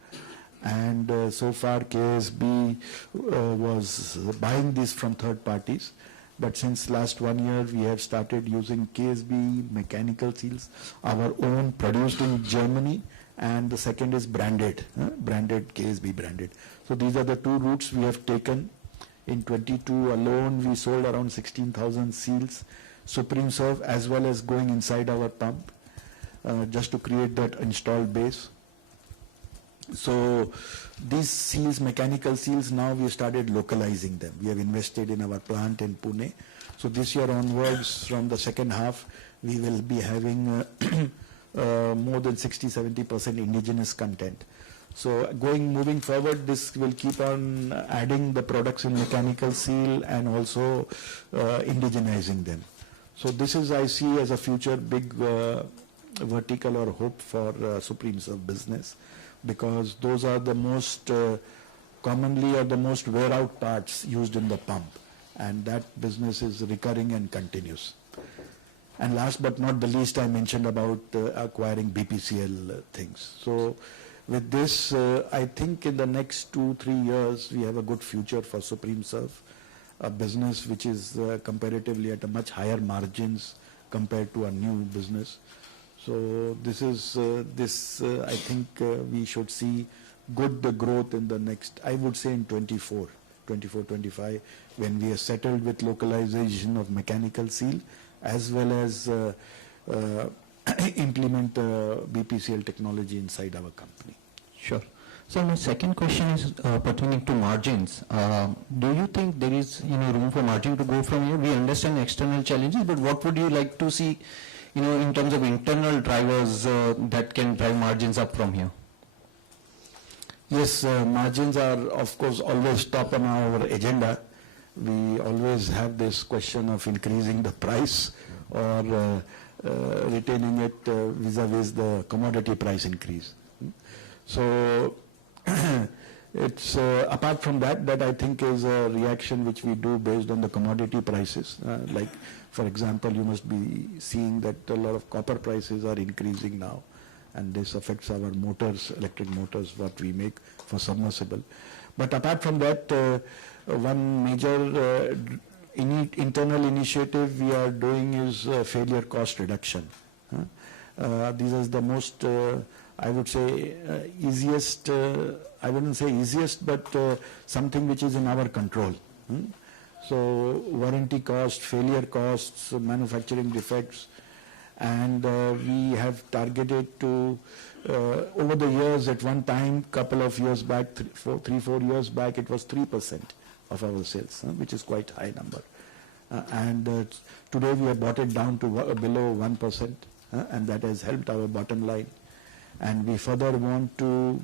and so far KSB was buying this from third parties, but since last 1 year we have started using KSB mechanical seals, our own, produced in Germany, and the second is branded KSB branded. So these are the two routes we have taken. In 22 alone we sold around 16,000 seals, SupremeServe, as well as going inside our pump, just to create that installed base. So these seals, mechanical seals, now we have started localizing them. We have invested in our plant in Pune. So this year onwards, from the second half, we will be having more than 60-70% indigenous content. So moving forward, this will keep on adding the products in mechanical seal and also indigenizing them. So this is, I see, as a future big vertical or hope for SupremeServe business, because those are the most commonly or the most wear out parts used in the pump, and that business is recurring and continuous. And last but not the least, I mentioned about acquiring BPCL things. So with this, I think in the next 2-3 years we have a good future for SupremeServe, a business which is comparatively at a much higher margins compared to a new business. So this is I think we should see good growth in the next, I would say in 24-25, when we are settled with localization of mechanical seal, as well as implement BPCL technology inside our company. Sure. So my second question is pertaining to margins. Do you think there is room for margin to go from here? We understand external challenges, but what would you like to see in terms of internal drivers that can drive margins up from here? Yes, margins are of course always top on our agenda. We always have this question of increasing the price or retaining it vis-a-vis the commodity price increase. So it's apart from that I think is a reaction which we do based on the commodity prices. Like for example, you must be seeing that a lot of copper prices are increasing now, and this affects our motors, electric motors, what we make for submersible. But apart from that, one major internal initiative we are doing is failure cost reduction. This is the most I would say, easiest, I wouldn't say easiest, but something which is in our control. So warranty cost, failure costs, manufacturing defects, and we have targeted to, over the years, at one time, couple of years back, 3-4 years back, it was 3% of our sales, which is quite high number. And today we have brought it down to below 1%, and that has helped our bottom line. And we further want to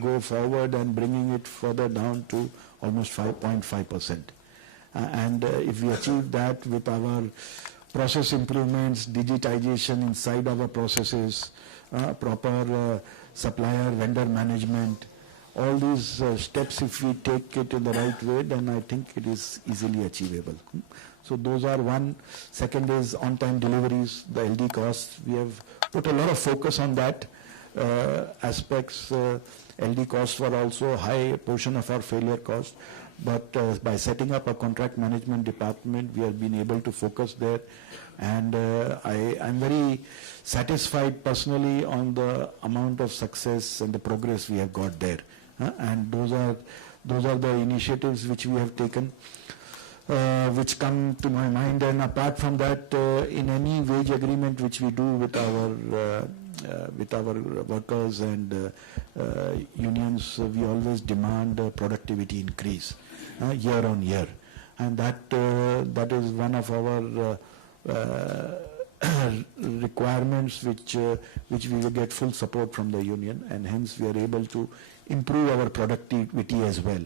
go forward and bringing it further down to almost 5.5%. And if we achieve that with our process improvements, digitization inside our processes, proper supplier vendor management, all these steps, if we take it in the right way, then I think it is easily achievable. So those are one. Second is on-time deliveries, the LD costs. We have put a lot of focus on that aspects. LD costs were also a high portion of our failure cost. But by setting up a contract management department, we have been able to focus there. And I'm very satisfied personally on the amount of success and the progress we have got there. And those are the initiatives which we have taken, which come to my mind. And apart from that, in any wage agreement which we do with our workers and unions, we always demand productivity increase year on year, and that is one of our requirements which we will get full support from the union, and hence we are able to improve our productivity as well.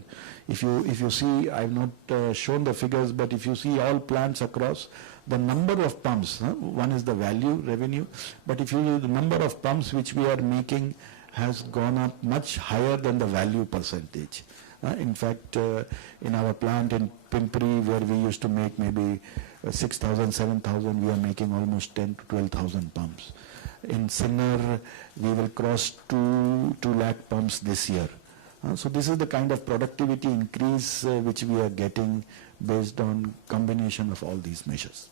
If you see, I've not shown the figures, but if you see all plants across, the number of pumps, one is the value, revenue, but if you the number of pumps which we are making has gone up much higher than the value percentage. In fact, in our plant in Pimpri, where we used to make maybe 6,000, 7,000, we are making almost 10 to 12,000 pumps. In Sinnar, we will cross 2 lakh pumps this year. So this is the kind of productivity increase which we are getting based on combination of all these measures.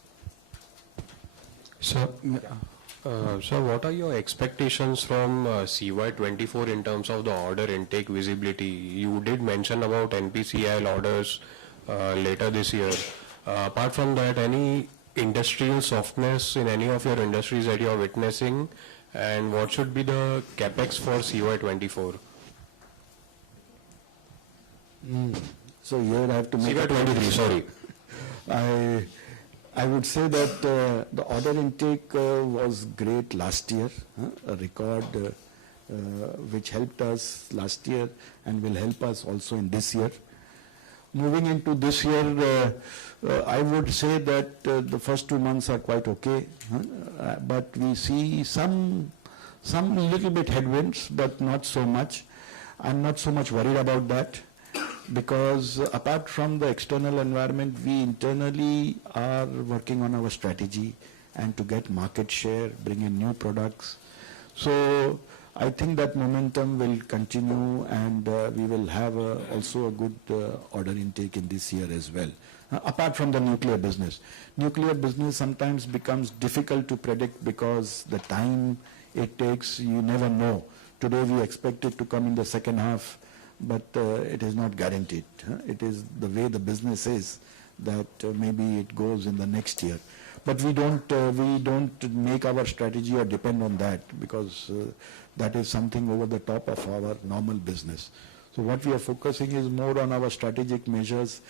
So, what are your expectations from CY24 in terms of the order intake visibility? You did mention about NPCIL orders later this year. Apart from that, any industrial softness in any of your industries that you are witnessing, and what should be the capex for CY24? So here I have to make CY23, sorry. I would say that the order intake was great last year, a record which helped us last year and will help us also in this year. Moving into this year, I would say that the first 2 months are quite okay, but we see some little bit headwinds, but not so much. I'm not so much worried about that, because apart from the external environment, we internally are working on our strategy and to get market share, bring in new products. So I think that momentum will continue, and we will have also a good order intake in this year as well. Apart from the nuclear business. Nuclear business sometimes becomes difficult to predict because the time it takes, you never know. Today we expect it to come in the second half, but it is not guaranteed. It is the way the business is that maybe it goes in the next year. But we don't make our strategy or depend on that, because that is something over the top of our normal business. So what we are focusing is more on our strategic measures,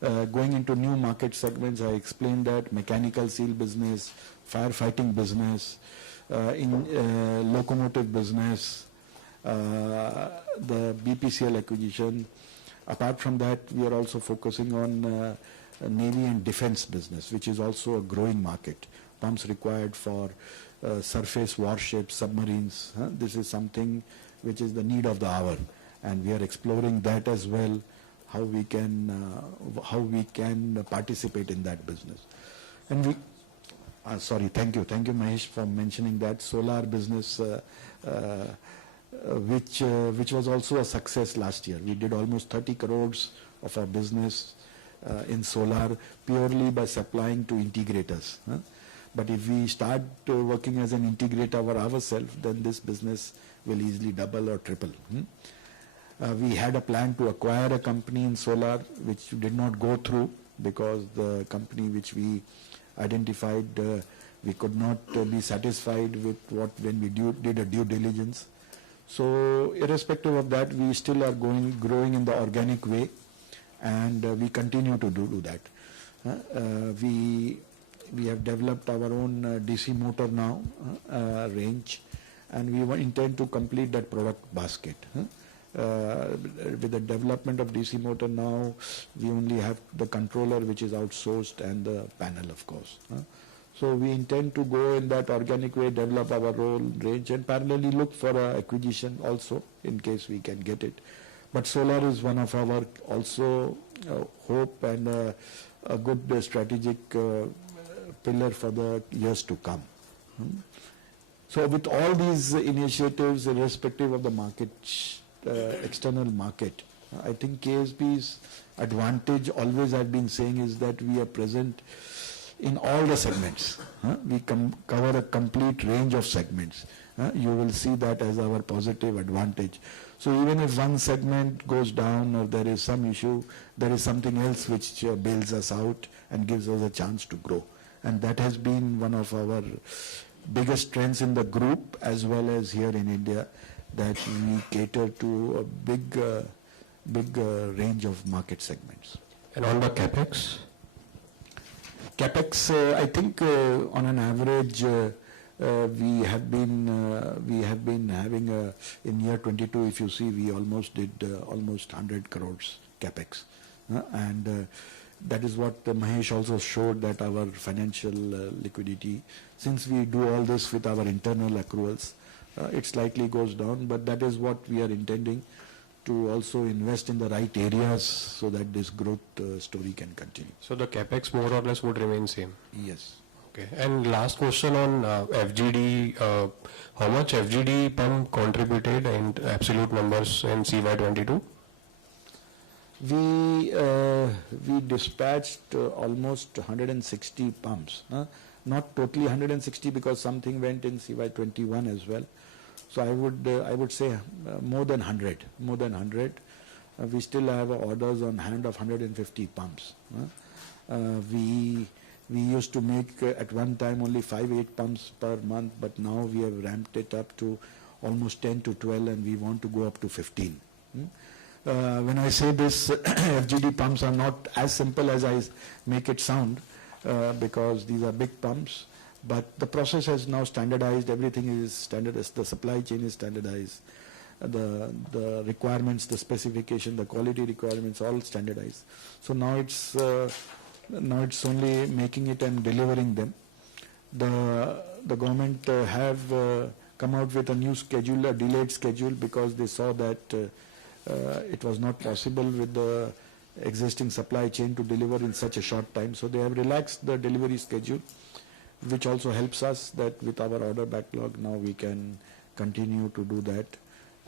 going into new market segments. I explained that, mechanical seal business, firefighting business, in locomotive business, the BPCL acquisition. Apart from that, we are also focusing on Navy and defense business, which is also a growing market. Pumps required for surface warships, submarines. This is something which is the need of the hour, and we are exploring that as well, how we can participate in that business. And we, sorry, thank you Mahesh for mentioning that solar business, which was also a success last year. We did almost 30 crores of our business in solar purely by supplying to integrators. But if we start working as an integrator ourselves, then this business will easily double or triple. We had a plan to acquire a company in solar, which did not go through because the company which we identified, we could not be satisfied with when we did a due diligence. So irrespective of that, we still are growing in the organic way, and we continue to do that. We have developed our own DC motor now range, and we intend to complete that product basket. With the development of DC motor now, we only have the controller, which is outsourced, and the panel, of course. So we intend to go in that organic way, develop our own range, and parallelly look for acquisition also in case we can get it. But solar is one of our also hope and a good strategic pillar for the years to come. So with all these initiatives, irrespective of the market, external market, I think KSB's advantage always I've been saying is that we are present in all the segments. We cover a complete range of segments. You will see that as our positive advantage. So even if one segment goes down or there is some issue, there is something else which bails us out and gives us a chance to grow. And that has been one of our biggest strengths in the group as well as here in India, that we cater to a big range of market segments. And on the capex? Capex, I think on an average, we have been having in year 22. If you see, we almost did almost 100 crores capex, and that is what Mahesh also showed, that our financial liquidity, since we do all this with our internal accruals, it slightly goes down, but that is what we are intending to also invest in the right areas so that this growth story can continue. So the capex more or less would remain same? Yes. Okay. And last question on FGD. How much FGD pump contributed in absolute numbers in CY22? We dispatched almost 160 pumps. Not totally 160 because something went in CY21 as well. So I would say more than 100. More than 100. We still have orders on hand of 150 pumps. We used to make at one time only 5-8 pumps per month, but now we have ramped it up to almost 10 to 12, and we want to go up to 15. When I say this, FGD pumps are not as simple as I make it sound, because these are big pumps, but the process has now standardized. Everything is standardized. The supply chain is standardized. The requirements, the specification, the quality requirements, all standardized. So now it's only making it and delivering them. The government have come out with a new schedule, a delayed schedule, because they saw that it was not possible with the existing supply chain to deliver in such a short time. So they have relaxed the delivery schedule, which also helps us that with our order backlog now we can continue to do that.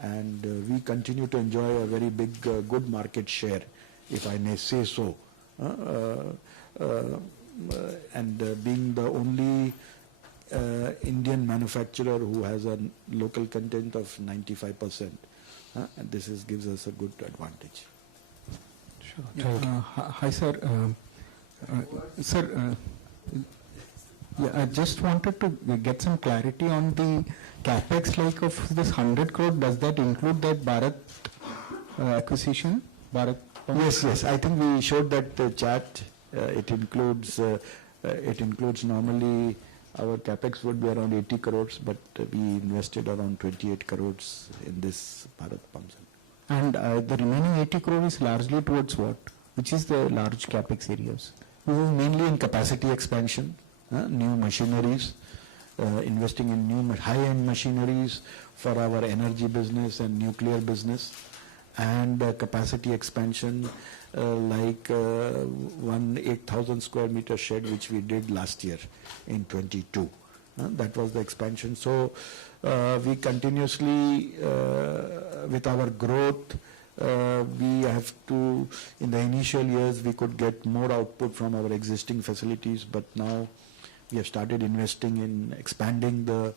And we continue to enjoy a very big, good market share, if I may say so. And being the only Indian manufacturer who has a local content of 95%, and this gives us a good advantage. Sure. Hi, sir. Sir, I just wanted to get some clarity on the capex, like of this 100 crore. Does that include that Bharat acquisition? Bharat? Yes. I think we showed that chart. It includes normally our capex would be around 80 crores, but we invested around 28 crores in this Bharat pumps. And the remaining 80 crore is largely towards what? Which is the large capex areas? This is mainly in capacity expansion, new machineries, investing in new high-end machineries for our energy business and nuclear business, and capacity expansion like one 8,000 square meter shed which we did last year in 22. That was the expansion. So we continuously, with our growth, we have to, in the initial years we could get more output from our existing facilities, but now We have started investing in expanding the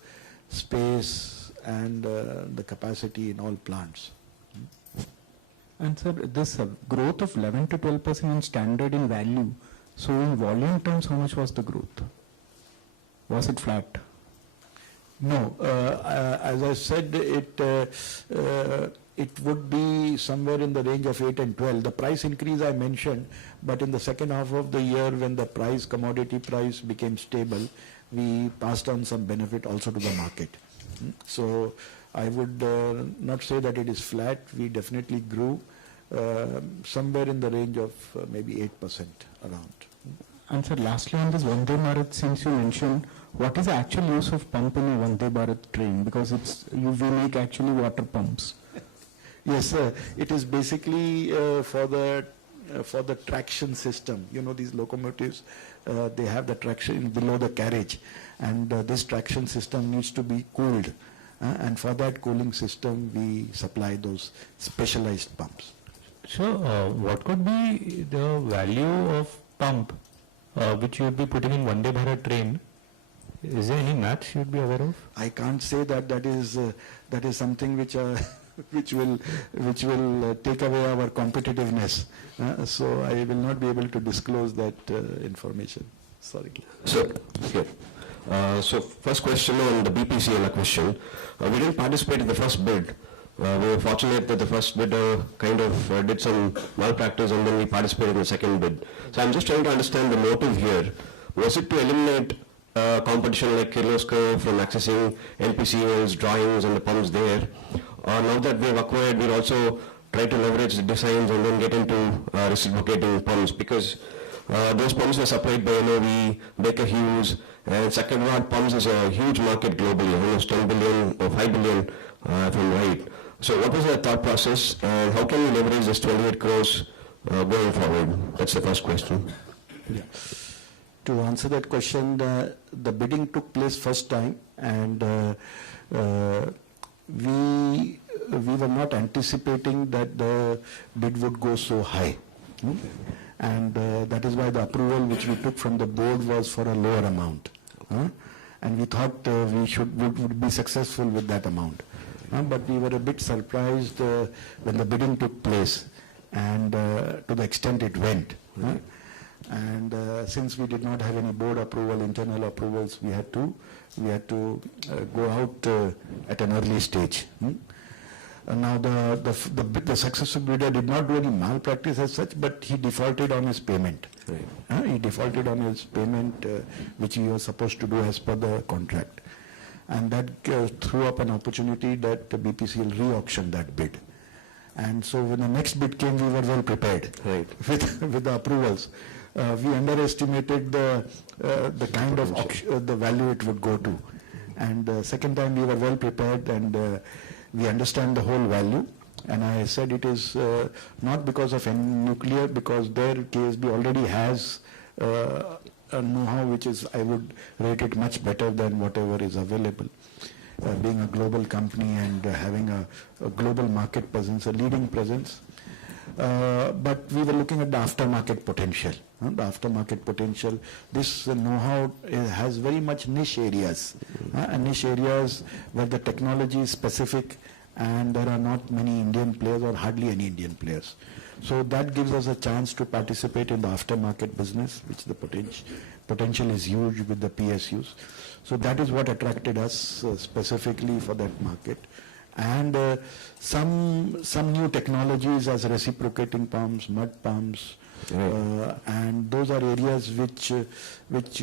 space and the capacity in all plants. And sir, this growth of 11 to 12% in standard in value, so in volume terms, how much was the growth? Was it flat? No, as I said, it would be somewhere in the range of 8 and 12. The price increase I mentioned, but in the second half of the year when the commodity price became stable, we passed on some benefit also to the market. So I would not say that it is flat. We definitely grew somewhere in the range of maybe 8% around. And sir, lastly on this Vande Bharat, since you mentioned, what is the actual use of pump in a Vande Bharat train? Because we make actually water pumps. Yes, it is basically for the traction system. You know, these locomotives, they have the traction below the carriage, and this traction system needs to be cooled. And for that cooling system, we supply those specialized pumps. So, what could be the value of pump which you would be putting in Vande Bharat train? Is there any maths you would be aware of? I can't say that. That is something which which will take away our competitiveness. So I will not be able to disclose that information. Sorry. So, so first question on the BPCL question. We didn't participate in the first bid. We were fortunate that the first bidder kind of did some malpractice, and then we participated in the second bid. So I'm just trying to understand the motive here. Was it to eliminate competition like Kirloskar from accessing NPCL's drawings and the pumps there? Or now that we've acquired, we'll also try to leverage the designs and then get into reciprocating pumps, because those pumps are supplied by NOV, Baker Hughes, and second rod pumps is a huge market globally, almost 10 billion or 5 billion if I'm right. So what was the thought process, and how can we leverage this 28 crores going forward? That's the first question. Yeah. To answer that question, the bidding took place first time, and we were not anticipating that the bid would go so high. And that is why the approval which we took from the board was for a lower amount. And we thought we would be successful with that amount. But we were a bit surprised when the bidding took place, and to the extent it went. And since we did not have any board approval, internal approvals, we had to go out at an early stage. Now the successful bidder did not do any malpractice as such, but he defaulted on his payment. Right. He defaulted on his payment, which he was supposed to do as per the contract, and that threw up an opportunity that BPCL re-auctioned that bid. And so when the next bid came, we were well prepared, right, with the approvals. We underestimated the kind of the value it would go to, and second time we were well prepared, and we understand the whole value. And I said it is not because of any nuclear, because their KSB already has a know-how which is, I would rate it much better than whatever is available. Being a global company and having a global market presence, a leading presence. But we were looking at the aftermarket potential. The aftermarket potential, this know-how has very much niche areas, niche areas where the technology is specific, and there are not many Indian players or hardly any Indian players. So that gives us a chance to participate in the aftermarket business, which the potential is huge with the PSUs. So that is what attracted us specifically for that market. And some new technologies as reciprocating pumps, mud pumps, and those are areas which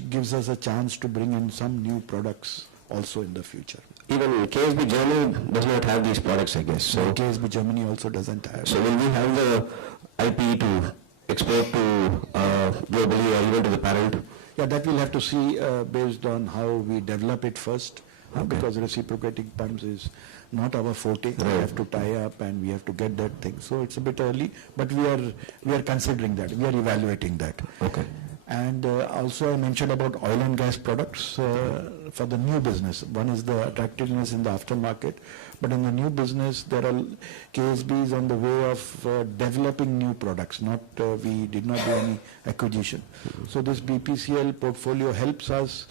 gives us a chance to bring in some new products also in the future. Even KSB Germany does not have these products, I guess. So KSB Germany also doesn't have. So will we have the IP to export to globally or even to the parent? Yeah, that we'll have to see based on how we develop it first. Because reciprocating pumps is not our forte. Right. We have to tie up and we have to get that thing. So it's a bit early, but we are considering that. We are evaluating that. Okay. And also I mentioned about oil and gas products for the new business. One is the attractiveness in the aftermarket, but in the new business there are KSBs on the way of developing new products. We did not do any acquisition. So this BPCL portfolio helps us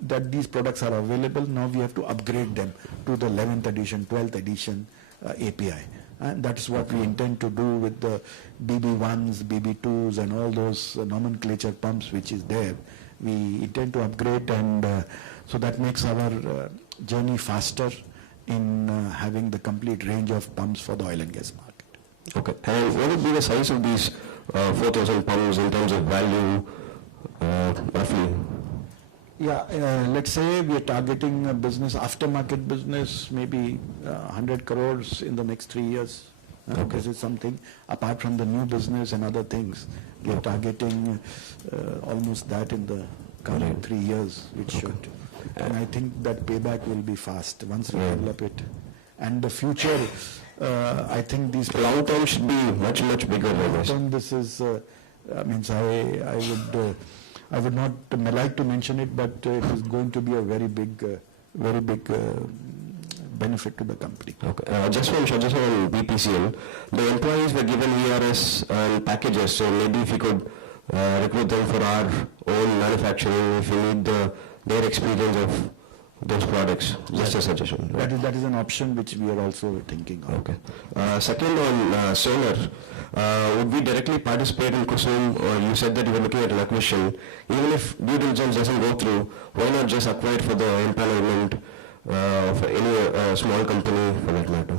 that these products are available. Now we have to upgrade them to the 11th edition, 12th edition API. And that's what we intend to do with the BB1s, BB2s and all those nomenclature pumps which is there. We intend to upgrade, and so that makes our journey faster in having the complete range of pumps for the oil and gas market. Okay. And what would be the size of these 4,000 pumps in terms of value, roughly? Yeah, let's say we are targeting a business, aftermarket business, maybe 100 crores in the next 3 years. This is something, apart from the new business and other things, we are targeting almost that in the current 3 years, which should. And I think that payback will be fast once we develop it. And the future, I think these... Long term should be much, much bigger than this. Long term, this is, I would not like to mention it, but it is going to be a very big benefit to the company. Okay. Just on BPCL, the employees were given VRS and packages, so maybe if you could recruit them for our own manufacturing, if you need their experience of those products, just a suggestion. Right? That is an option which we are also thinking of. Okay. Second on solar, would we directly participate in KUSUM, or you said that you were looking at an acquisition? Even if due diligence doesn't go through, why not just acquire for the empanelment for any small company for that matter?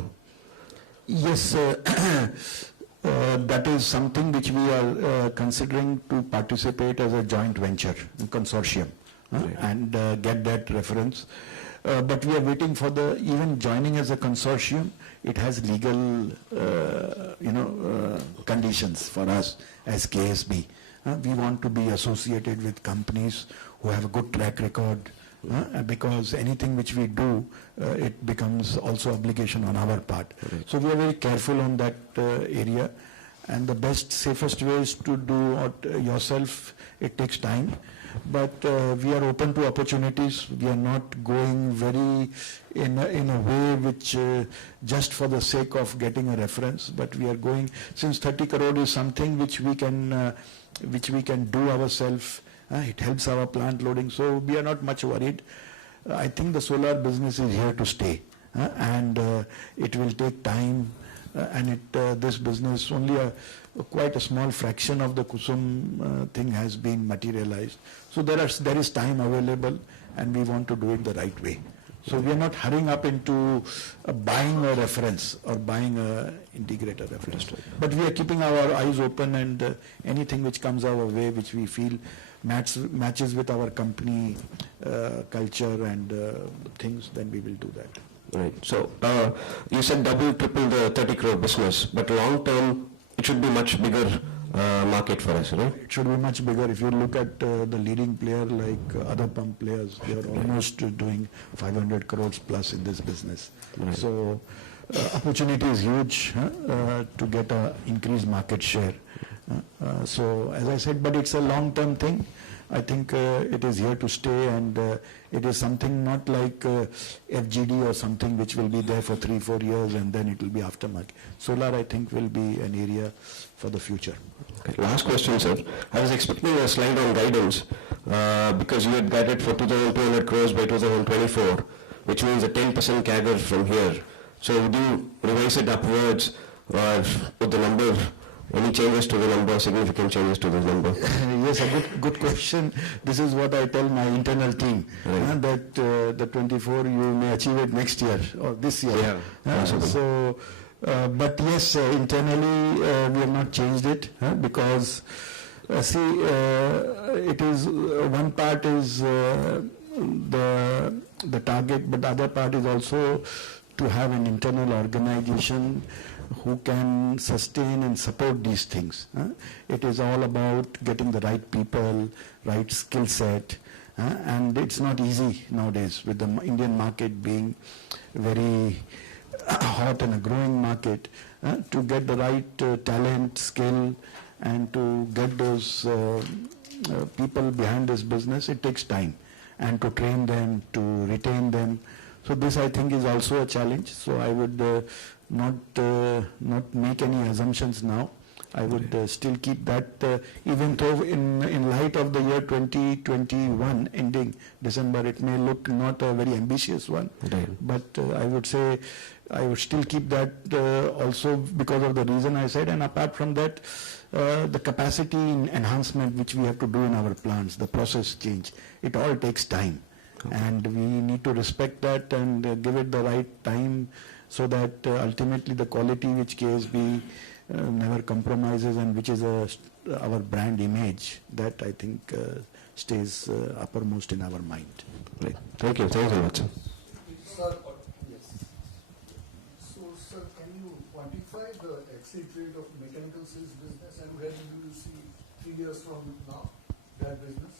Yes, that is something which we are considering to participate as a joint venture, consortium, and get that reference. But we are waiting for even joining as a consortium, it has legal, conditions for us as KSB. We want to be associated with companies who have a good track record, because anything which we do, it becomes also obligation on our part. So we are very careful on that area, and the best, safest way is to do it yourself. It takes time, but we are open to opportunities. We are not going very in a way which just for the sake of getting a reference, but we are going, since 30 crore is something which we can do ourselves. It helps our plant loading, so we are not much worried. I think the solar business is here to stay, and it will take time, and this business, only quite a small fraction of the KUSUM thing has been materialized. So there is time available, and we want to do it the right way. So we are not hurrying up into buying a reference or buying a integrator reference. But we are keeping our eyes open, and anything which comes our way, which we feel matches with our company culture and things, then we will do that. Right. So you said double, triple the 30 crore business, but long term it should be much bigger market for us, right? It should be much bigger. If you look at the leading player like other pump players, they are almost doing 500 crores plus in this business. Right. So opportunity is huge to get an increased market share. So as I said, but it's a long-term thing. I think it is here to stay, and it is something not like FGD or something which will be there for 3-4 years and then it will be aftermarket. Solar, I think, will be an area for the future. Okay. Last question, sir. I was expecting a slide on guidance because you had guided for 2,200 crores by 2024, which means a 10% CAGR from here. So would you revise it upwards or put the number? Any changes to the number, significant changes to the number? Yes, a good question. This is what I tell my internal team, right. That the 24 you may achieve it next year or this year. Yeah, but yes, internally we have not changed it because it is one part is the target, but the other part is also to have an internal organization who can sustain and support these things. It is all about getting the right people, right skill set, and it's not easy nowadays with the Indian market being very hot and a growing market, to get the right talent, skill, and to get those people behind this business, it takes time, and to train them, to retain them. So this, I think, is also a challenge. So I would not make any assumptions now. I would still keep that, even though in light of the year 2021 ending December, it may look not a very ambitious one, but I would say I would still keep that also because of the reason I said. And apart from that, the capacity enhancement which we have to do in our plants, the process change, it all takes time. And we need to respect that and give it the right time, so that ultimately the quality which KSB never compromises, and which is our brand image, that I think stays uppermost in our mind. Right. Thank you. Thank you very much, sir. Sir, yes. So, sir, can you quantify the exit rate of mechanical seals business, and where do you see 3 years from now that business?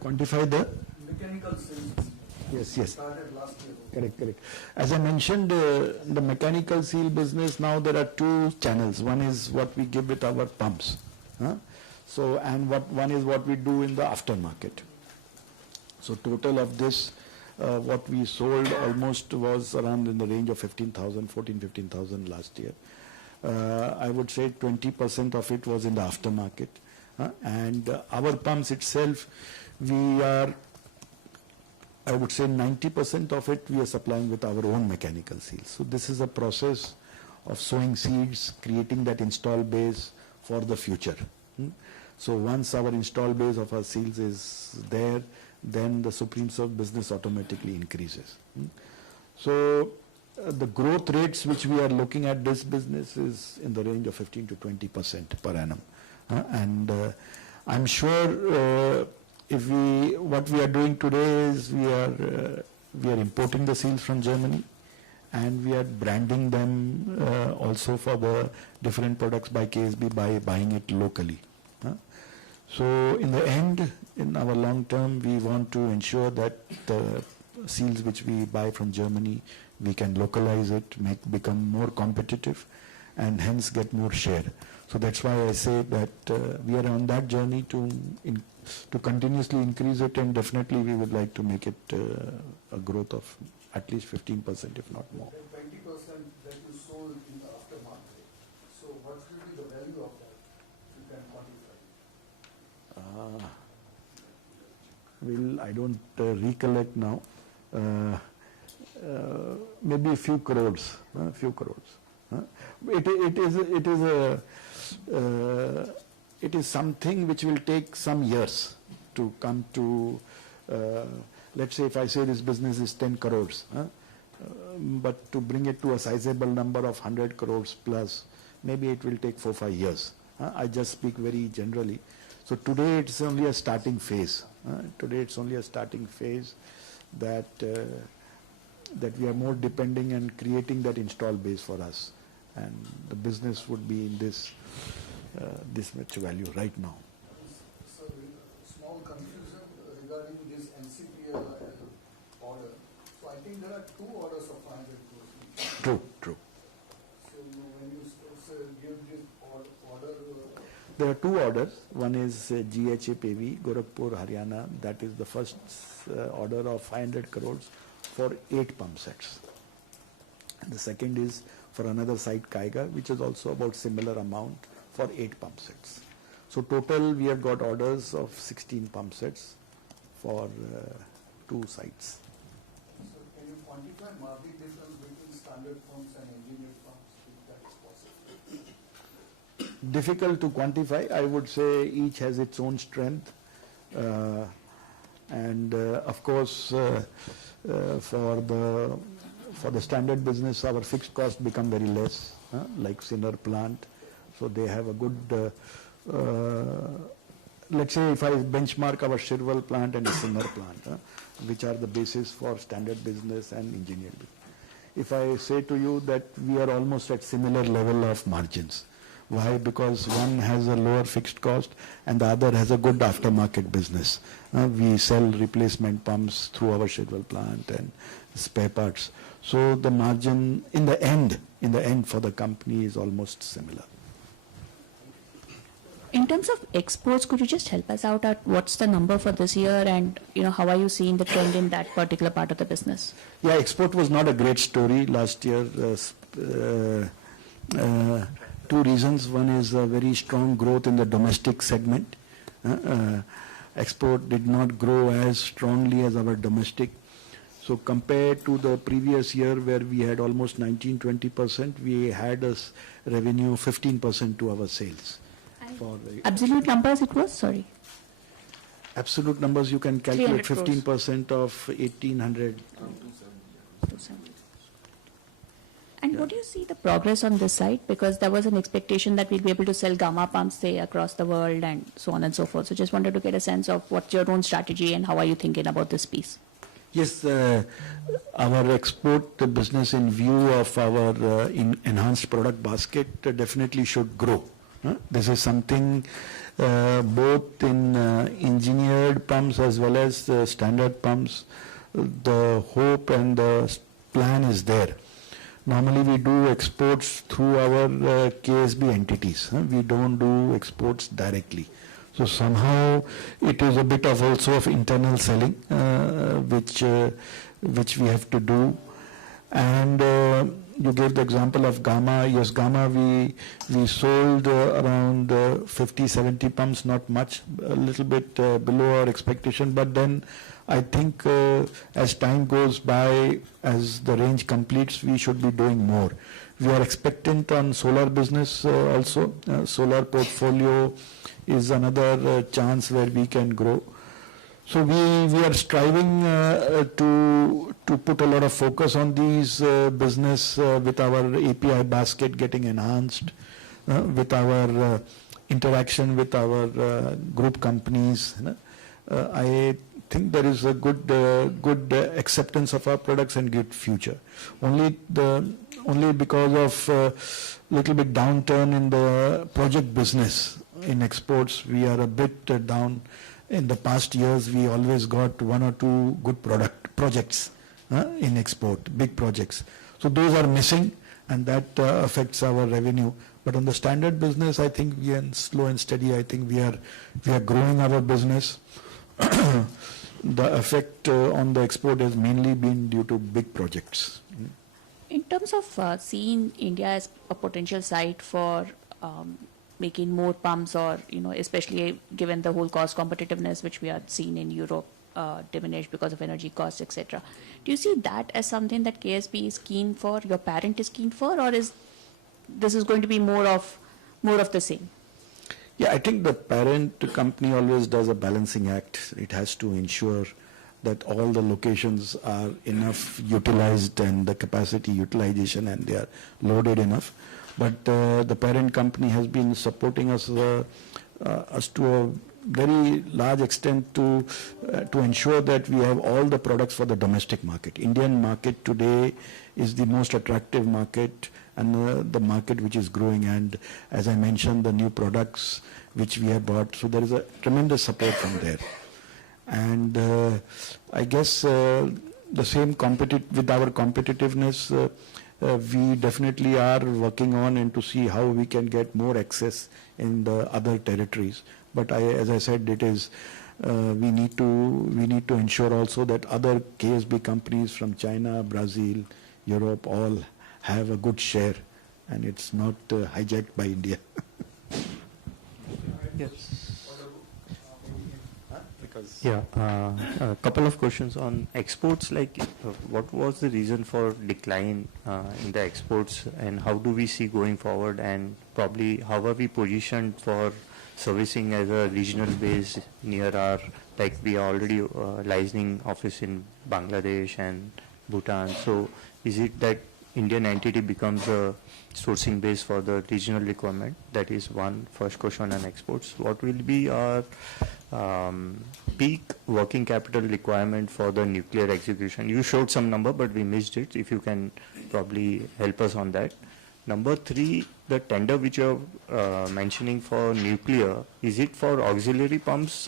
Quantify the Mechanical seals business. Yes. Started last year. Correct. As I mentioned, the mechanical seal business, now there are two channels. One is what we give with our pumps. So, and one is what we do in the aftermarket. So total of this, what we sold almost was around in the range of 15,000 last year. I would say 20% of it was in the aftermarket. And our pumps itself, we are, I would say 90% of it we are supplying with our own mechanical seals. So this is a process of sowing seeds, creating that install base for the future. So once our install base of our seals is there, then the Supreme Serve business automatically increases. So the growth rates which we are looking at this business is in the range of 15 to 20% per annum. And I'm sure what we are doing today is we are importing the seals from Germany, and we are branding them also for the different products by KSB by buying it locally. So in the end, in our long term, we want to ensure that the seals which we buy from Germany, we can localize it, become more competitive, and hence get more share. So that's why I say that we are on that journey to continuously increase it, and definitely we would like to make it a growth of at least 15%, if not more. 20% that you sold in the aftermarket. So what will be the value of that? You can quantify. I don't recollect now. Maybe a few crores. It is something which will take some years to come to, let's say if I say this business is 10 crores, but to bring it to a sizable number of 100 crores plus, maybe it will take 4 or 5 years. I just speak very generally. So today it's only a starting phase. That we are more depending and creating that install base for us, and the business would be in this much value right now. So, small confusion regarding this NCPL order. So I think there are 2 orders of 500 crores. True. So when you give this order, there are 2 orders. One is GHAPV, Gorakhpur, Haryana. That is the first order of 500 crores for 8 pump sets. And the second is for another site, Kaiga, which is also about similar amount for 8 pump sets. So total we have got orders of 16 pump sets for 2 sites. so can you quantify margin difference between standard pumps and engineered pumps, if that is possible? Difficult to quantify. I would say each has its own strength. And of course, for the standard business, our fixed costs become very less, like Sinnar plant. So they have a good, let's say if I benchmark our Shirwal plant and the Sinnar plant, which are the basis for standard business and engineered business. If I say to you that we are almost at similar level of margins. Why? Because one has a lower fixed cost and the other has a good aftermarket business. We sell replacement pumps through our Shirwal plant and spare parts. So the margin in the end for the company is almost similar. In terms of exports, could you just help us out at what's the number for this year, and how are you seeing the trend in that particular part of the business? Yeah, export was not a great story last year. Two reasons. One is a very strong growth in the domestic segment. Export did not grow as strongly as our domestic. So compared to the previous year where we had almost 19-20%, we had a revenue of 15% to our sales. For Absolute numbers it was? Sorry. Absolute numbers you can calculate 15% of 1800. 270. And what do you see the progress on this side? Because there was an expectation that we'll be able to sell gamma pumps, say, across the world and so on and so forth. So just wanted to get a sense of what's your own strategy and how are you thinking about this piece? Yes, our export business in view of our enhanced product basket definitely should grow. This is something both in engineered pumps as well as standard pumps. The hope and the plan is there. Normally we do exports through our KSB entities. We don't do exports directly. So somehow it is a bit of also of internal selling, which we have to do. And you gave the example of gamma. Yes, gamma we sold around 50-70 pumps, not much, a little bit below our expectation. But then I think as time goes by, as the range completes, we should be doing more. We are expectant on solar business also. Solar portfolio is another chance where we can grow. So we are striving to put a lot of focus on these business with our API basket getting enhanced, with our interaction with our group companies. I think there is a good acceptance of our products and good future. Only because of little bit downturn in the project business in exports, we are a bit down. In the past years, we always got one or two good projects in export, big projects. So those are missing, and that affects our revenue. But on the standard business, I think we are slow and steady. I think we are growing our business. The effect on the export has mainly been due to big projects. In terms of seeing India as a potential site for making more pumps, or especially given the whole cost competitiveness which we are seeing in Europe diminish because of energy costs, etc. Do you see that as something that KSB is keen for, your parent is keen for, or is this going to be more of the same? Yeah, I think the parent company always does a balancing act. It has to ensure that all the locations are enough utilized and the capacity utilization and they are loaded enough. But the parent company has been supporting us to a very large extent to ensure that we have all the products for the domestic market. Indian market today is the most attractive market and the market which is growing, and as I mentioned, the new products which we have bought, so there is a tremendous support from there. And I guess the same with our competitiveness, we definitely are working on and to see how we can get more access in the other territories. But as I said, it is we need to ensure also that other KSB companies from China, Brazil, Europe all have a good share, and it's not hijacked by India. Yes. Yeah, a couple of questions on exports. Like, what was the reason for decline in the exports, and how do we see going forward? And probably, how are we positioned for servicing as a regional base near our, like we are already licensing office in Bangladesh and Bhutan. So, is it that Indian entity becomes a sourcing base for the regional requirement? That is one first question on exports. What will be our peak working capital requirement for the nuclear execution? You showed some number, but we missed it. If you can probably help us on that. Number 3, the tender which you are mentioning for nuclear, is it for auxiliary pumps,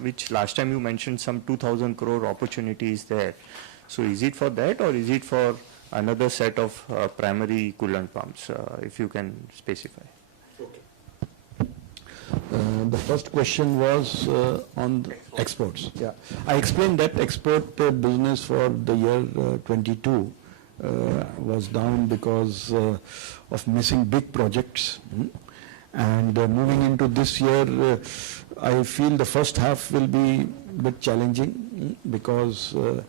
which last time you mentioned some 2,000 crore opportunities there. So is it for that, or is it for another set of primary coolant pumps, if you can specify? Okay. The first question was on the exports. Yeah, I explained that export business for the year 22 was down because of missing big projects. And moving into this year, I feel the first half will be a bit challenging because a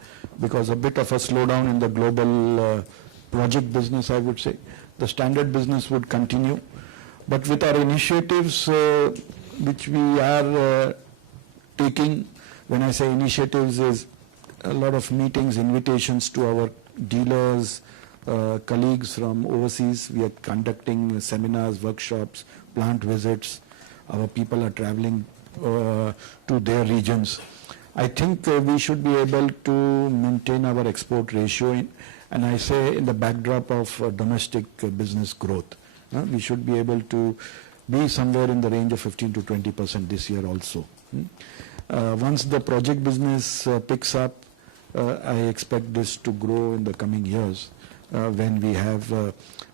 bit of a slowdown in the global project business, I would say. The standard business would continue. But with our initiatives which we are taking, when I say initiatives, is a lot of meetings, invitations to our dealers, colleagues from overseas. We are conducting seminars, workshops, plant visits. Our people are traveling to their regions. I think we should be able to maintain our export ratio, and I say in the backdrop of domestic business growth. We should be able to be somewhere in the range of 15 to 20% this year also. Once the project business picks up, I expect this to grow in the coming years when we have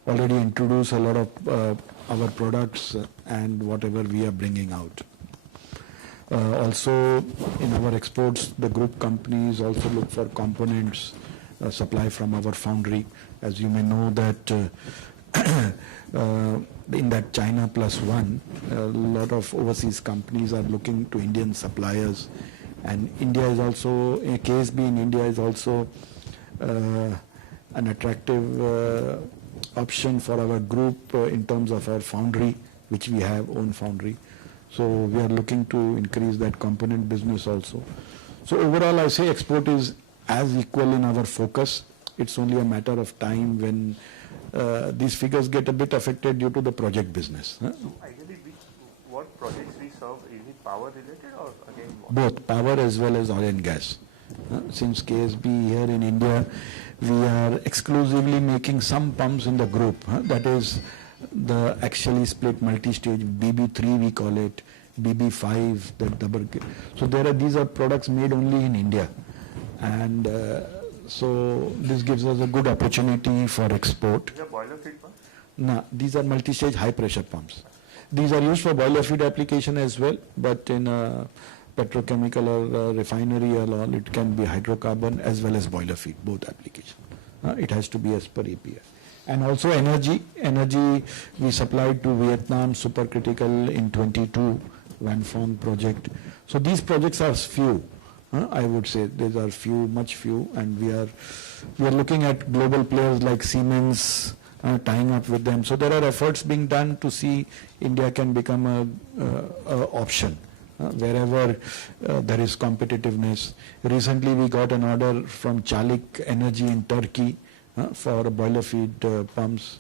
already introduced a lot of our products and whatever we are bringing out. Also, in our exports, the group companies also look for components supply from our foundry. As you may know that in that China plus one, a lot of overseas companies are looking to Indian suppliers, and India is also, KSB in India is also an attractive option for our group in terms of our foundry, which we have own foundry. So we are looking to increase that component business also. So overall, I say export is as equal in our focus. It's only a matter of time when these figures get a bit affected due to the project business. So ideally, what projects we serve, is it power related or again what? Both power as well as oil and gas. Since KSB here in India, we are exclusively making some pumps in the group. That is the actually split multi-stage, BB3 we call it, BB5, that double. So these are products made only in India. And so this gives us a good opportunity for export. These are boiler feed pumps? No, these are multi-stage high pressure pumps. These are used for boiler feed application as well, but in a petrochemical or refinery or all, it can be hydrocarbon as well as boiler feed, both application. It has to be as per API. And also energy we supplied to Vietnam, supercritical in 22, Vanfong project. So these projects are few. I would say these are few, much few, and we are looking at global players like Siemens, tying up with them. So there are efforts being done to see India can become a option wherever there is competitiveness. Recently we got an order from Çelik Energy in Turkey for boiler feed pumps.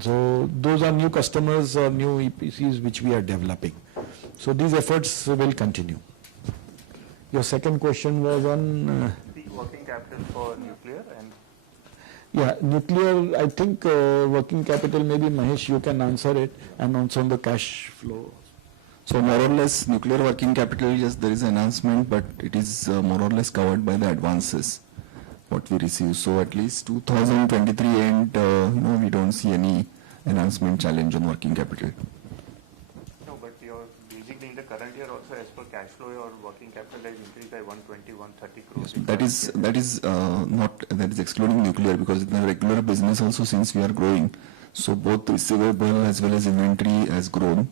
So those are new customers or new EPCs which we are developing. So these efforts will continue. Your second question was on the working capital for nuclear and yeah, nuclear. I think working capital, maybe Mahesh, you can answer it, and also on the cash flow. So more or less nuclear working capital, yes, there is an announcement, but it is more or less covered by the advances what we receive. So at least 2023 and we don't see any enhancement challenge on working capital. no, but your basically in the current year also as per cash flow your working capital has increased by 120, 130 crores. That is excluding nuclear, because in the regular business also, since we are growing, so both receivable as well as inventory has grown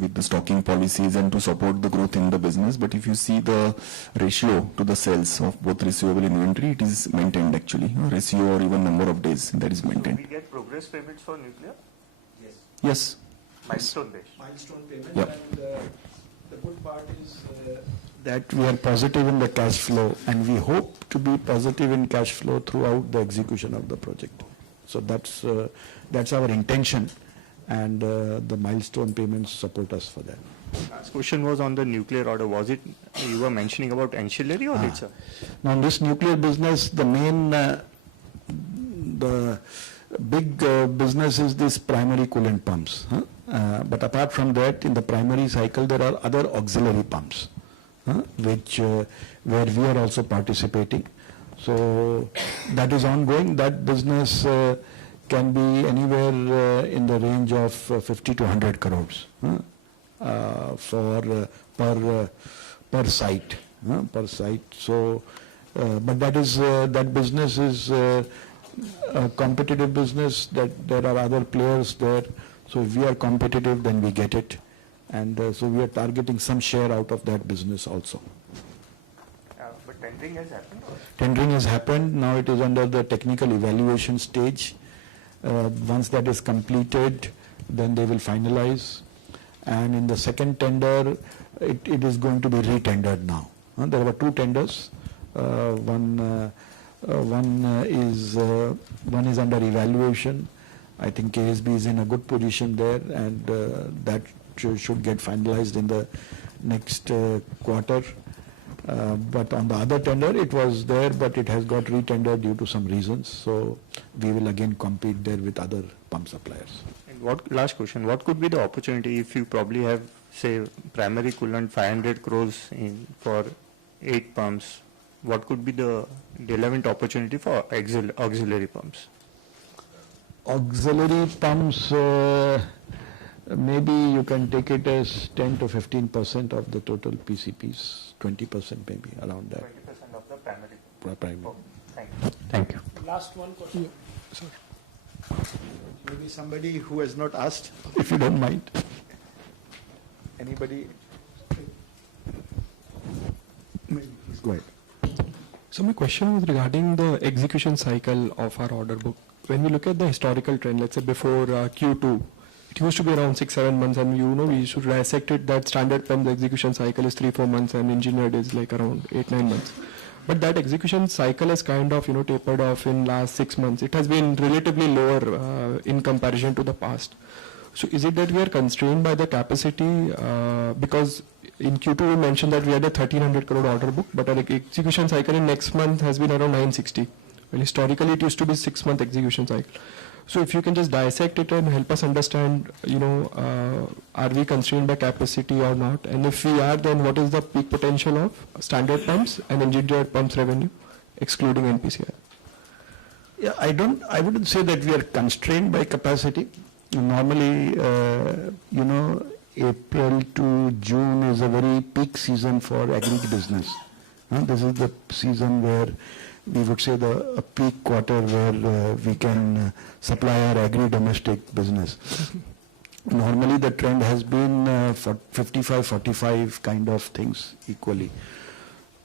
with the stocking policies and to support the growth in the business. But if you see the ratio to the sales of both receivable and inventory, it is maintained actually. Ratio or even number of days, that is maintained. So we get progress payments for nuclear? Yes. Milestone based. Milestone payment. Yep. And the good part is that we are positive in the cash flow, and we hope to be positive in cash flow throughout the execution of the project. So that's our intention, and the milestone payments support us for that. Last question was on the nuclear order. Was it, you were mentioning about ancillary or it's a? Now in this nuclear business, the main, the big business is this primary coolant pumps. But apart from that, in the primary cycle, there are other auxiliary pumps, which where we are also participating. So that is ongoing. That business can be anywhere in the range of 50 to 100 crores. for per site. Per site. So, but that business is a competitive business. That there are other players there. So if we are competitive, then we get it, and so we are targeting some share out of that business also. But tendering has happened? Tendering has happened. Now it is under the technical evaluation stage. Once that is completed, then they will finalize. And in the second tender, it is going to be re-tendered now. There were two tenders. One is under evaluation. I think KSB is in a good position there, and that should get finalized in the next quarter. But on the other tender, it was there, but it has got re-tendered due to some reasons. So we will again compete there with other pump suppliers. And last question, what could be the opportunity if you probably have, say, primary coolant 500 crores for 8 pumps? What could be the relevant opportunity for auxiliary pumps? Auxiliary pumps, maybe you can take it as 10 to 15% of the total PCPs, 20% maybe around that. 20% of the primary. Primary. Oh, thank you. Thank you. Last one question. Maybe somebody who has not asked, if you don't mind. Anybody? Please go ahead. So my question was regarding the execution cycle of our order book. When we look at the historical trend, let's say before Q2, it used to be around 6-7 months, and we should dissect it that standard pump the execution cycle is 3-4 months and engineered is like around 8-9 months. But that execution cycle has kind of tapered off in last 6 months. It has been relatively lower in comparison to the past. So is it that we are constrained by the capacity? Because in Q2 we mentioned that we had a 1300 crore order book, but our execution cycle in next month has been around 960. Well, historically it used to be 6-month execution cycle. So if you can just dissect it and help us understand, are we constrained by capacity or not? And if we are, then what is the peak potential of standard pumps and engineered pumps revenue, excluding NPCI? Yeah, I wouldn't say that we are constrained by capacity. Normally, April to June is a very peak season for agri business. This is the season where we would say a peak quarter where we can supply our agri-domestic business. Normally the trend has been 55-45 kind of things equally.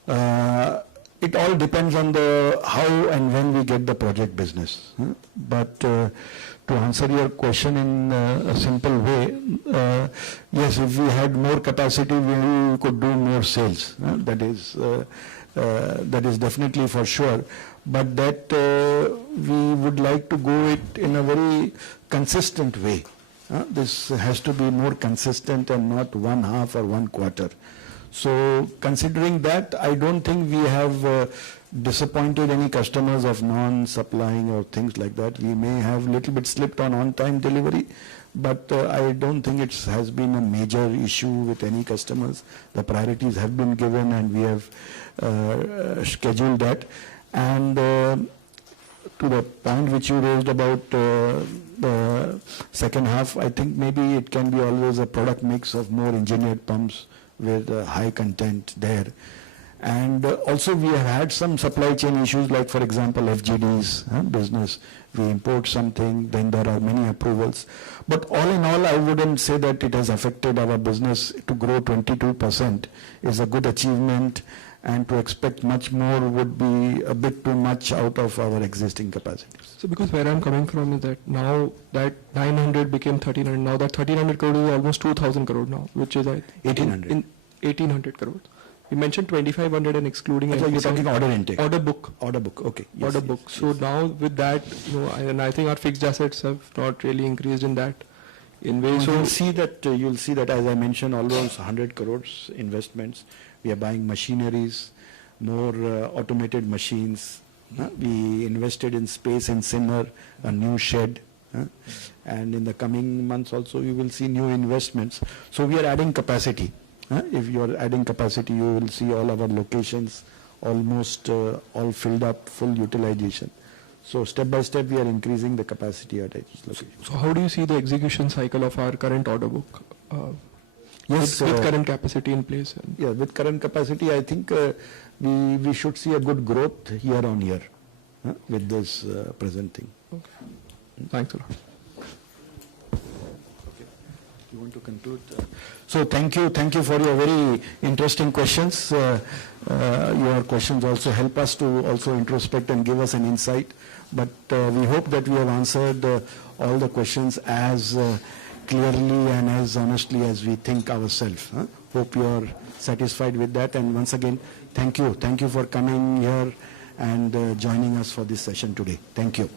It all depends on how and when we get the project business. But to answer your question in a simple way, yes, if we had more capacity, we could do more sales. That is definitely for sure. But that we would like to go it in a very consistent way. This has to be more consistent and not one half or one quarter. So considering that, I don't think we have disappointed any customers of non-supplying or things like that. We may have little bit slipped on on-time delivery, but I don't think it has been a major issue with any customers. The priorities have been given and we have scheduled that. And to the point which you raised about the second half, I think maybe it can be always a product mix of more engineered pumps with high content there. And also we have had some supply chain issues, like for example FGDs business. We import something, then there are many approvals. But all in all, I wouldn't say that it has affected our business. To grow 22% is a good achievement, and to expect much more would be a bit too much out of our existing capacities. So because where I'm coming from is that now that 900 became 1300, now that 1300 crore is almost 2000 crore now, which is 1800. In 1800 crores. You mentioned 2500 and excluding. So you're talking order intake. Order book. Order book. Okay. Yes, order yes, book. Yes. So now with that, and I think our fixed assets have not really increased in that. In ways. So you'll see that as I mentioned, almost 100 crores investments. We are buying machineries, more automated machines. We invested in space and Simmer, a new shed. And in the coming months also we will see new investments. So we are adding capacity. If you are adding capacity, you will see all our locations almost all filled up, full utilization. So step by step we are increasing the capacity at each location. So how do you see the execution cycle of our current order book? Yes, with current capacity in place? Yeah, with current capacity, I think we should see a good growth year on year with this present thing. Okay. Thanks a lot. You want to conclude? So thank you for your very interesting questions. Your questions also help us to also introspect and give us an insight. But we hope that we have answered all the questions as clearly and as honestly as we think ourselves. Hope you are satisfied with that. And once again, thank you for coming here and joining us for this session today. Thank you.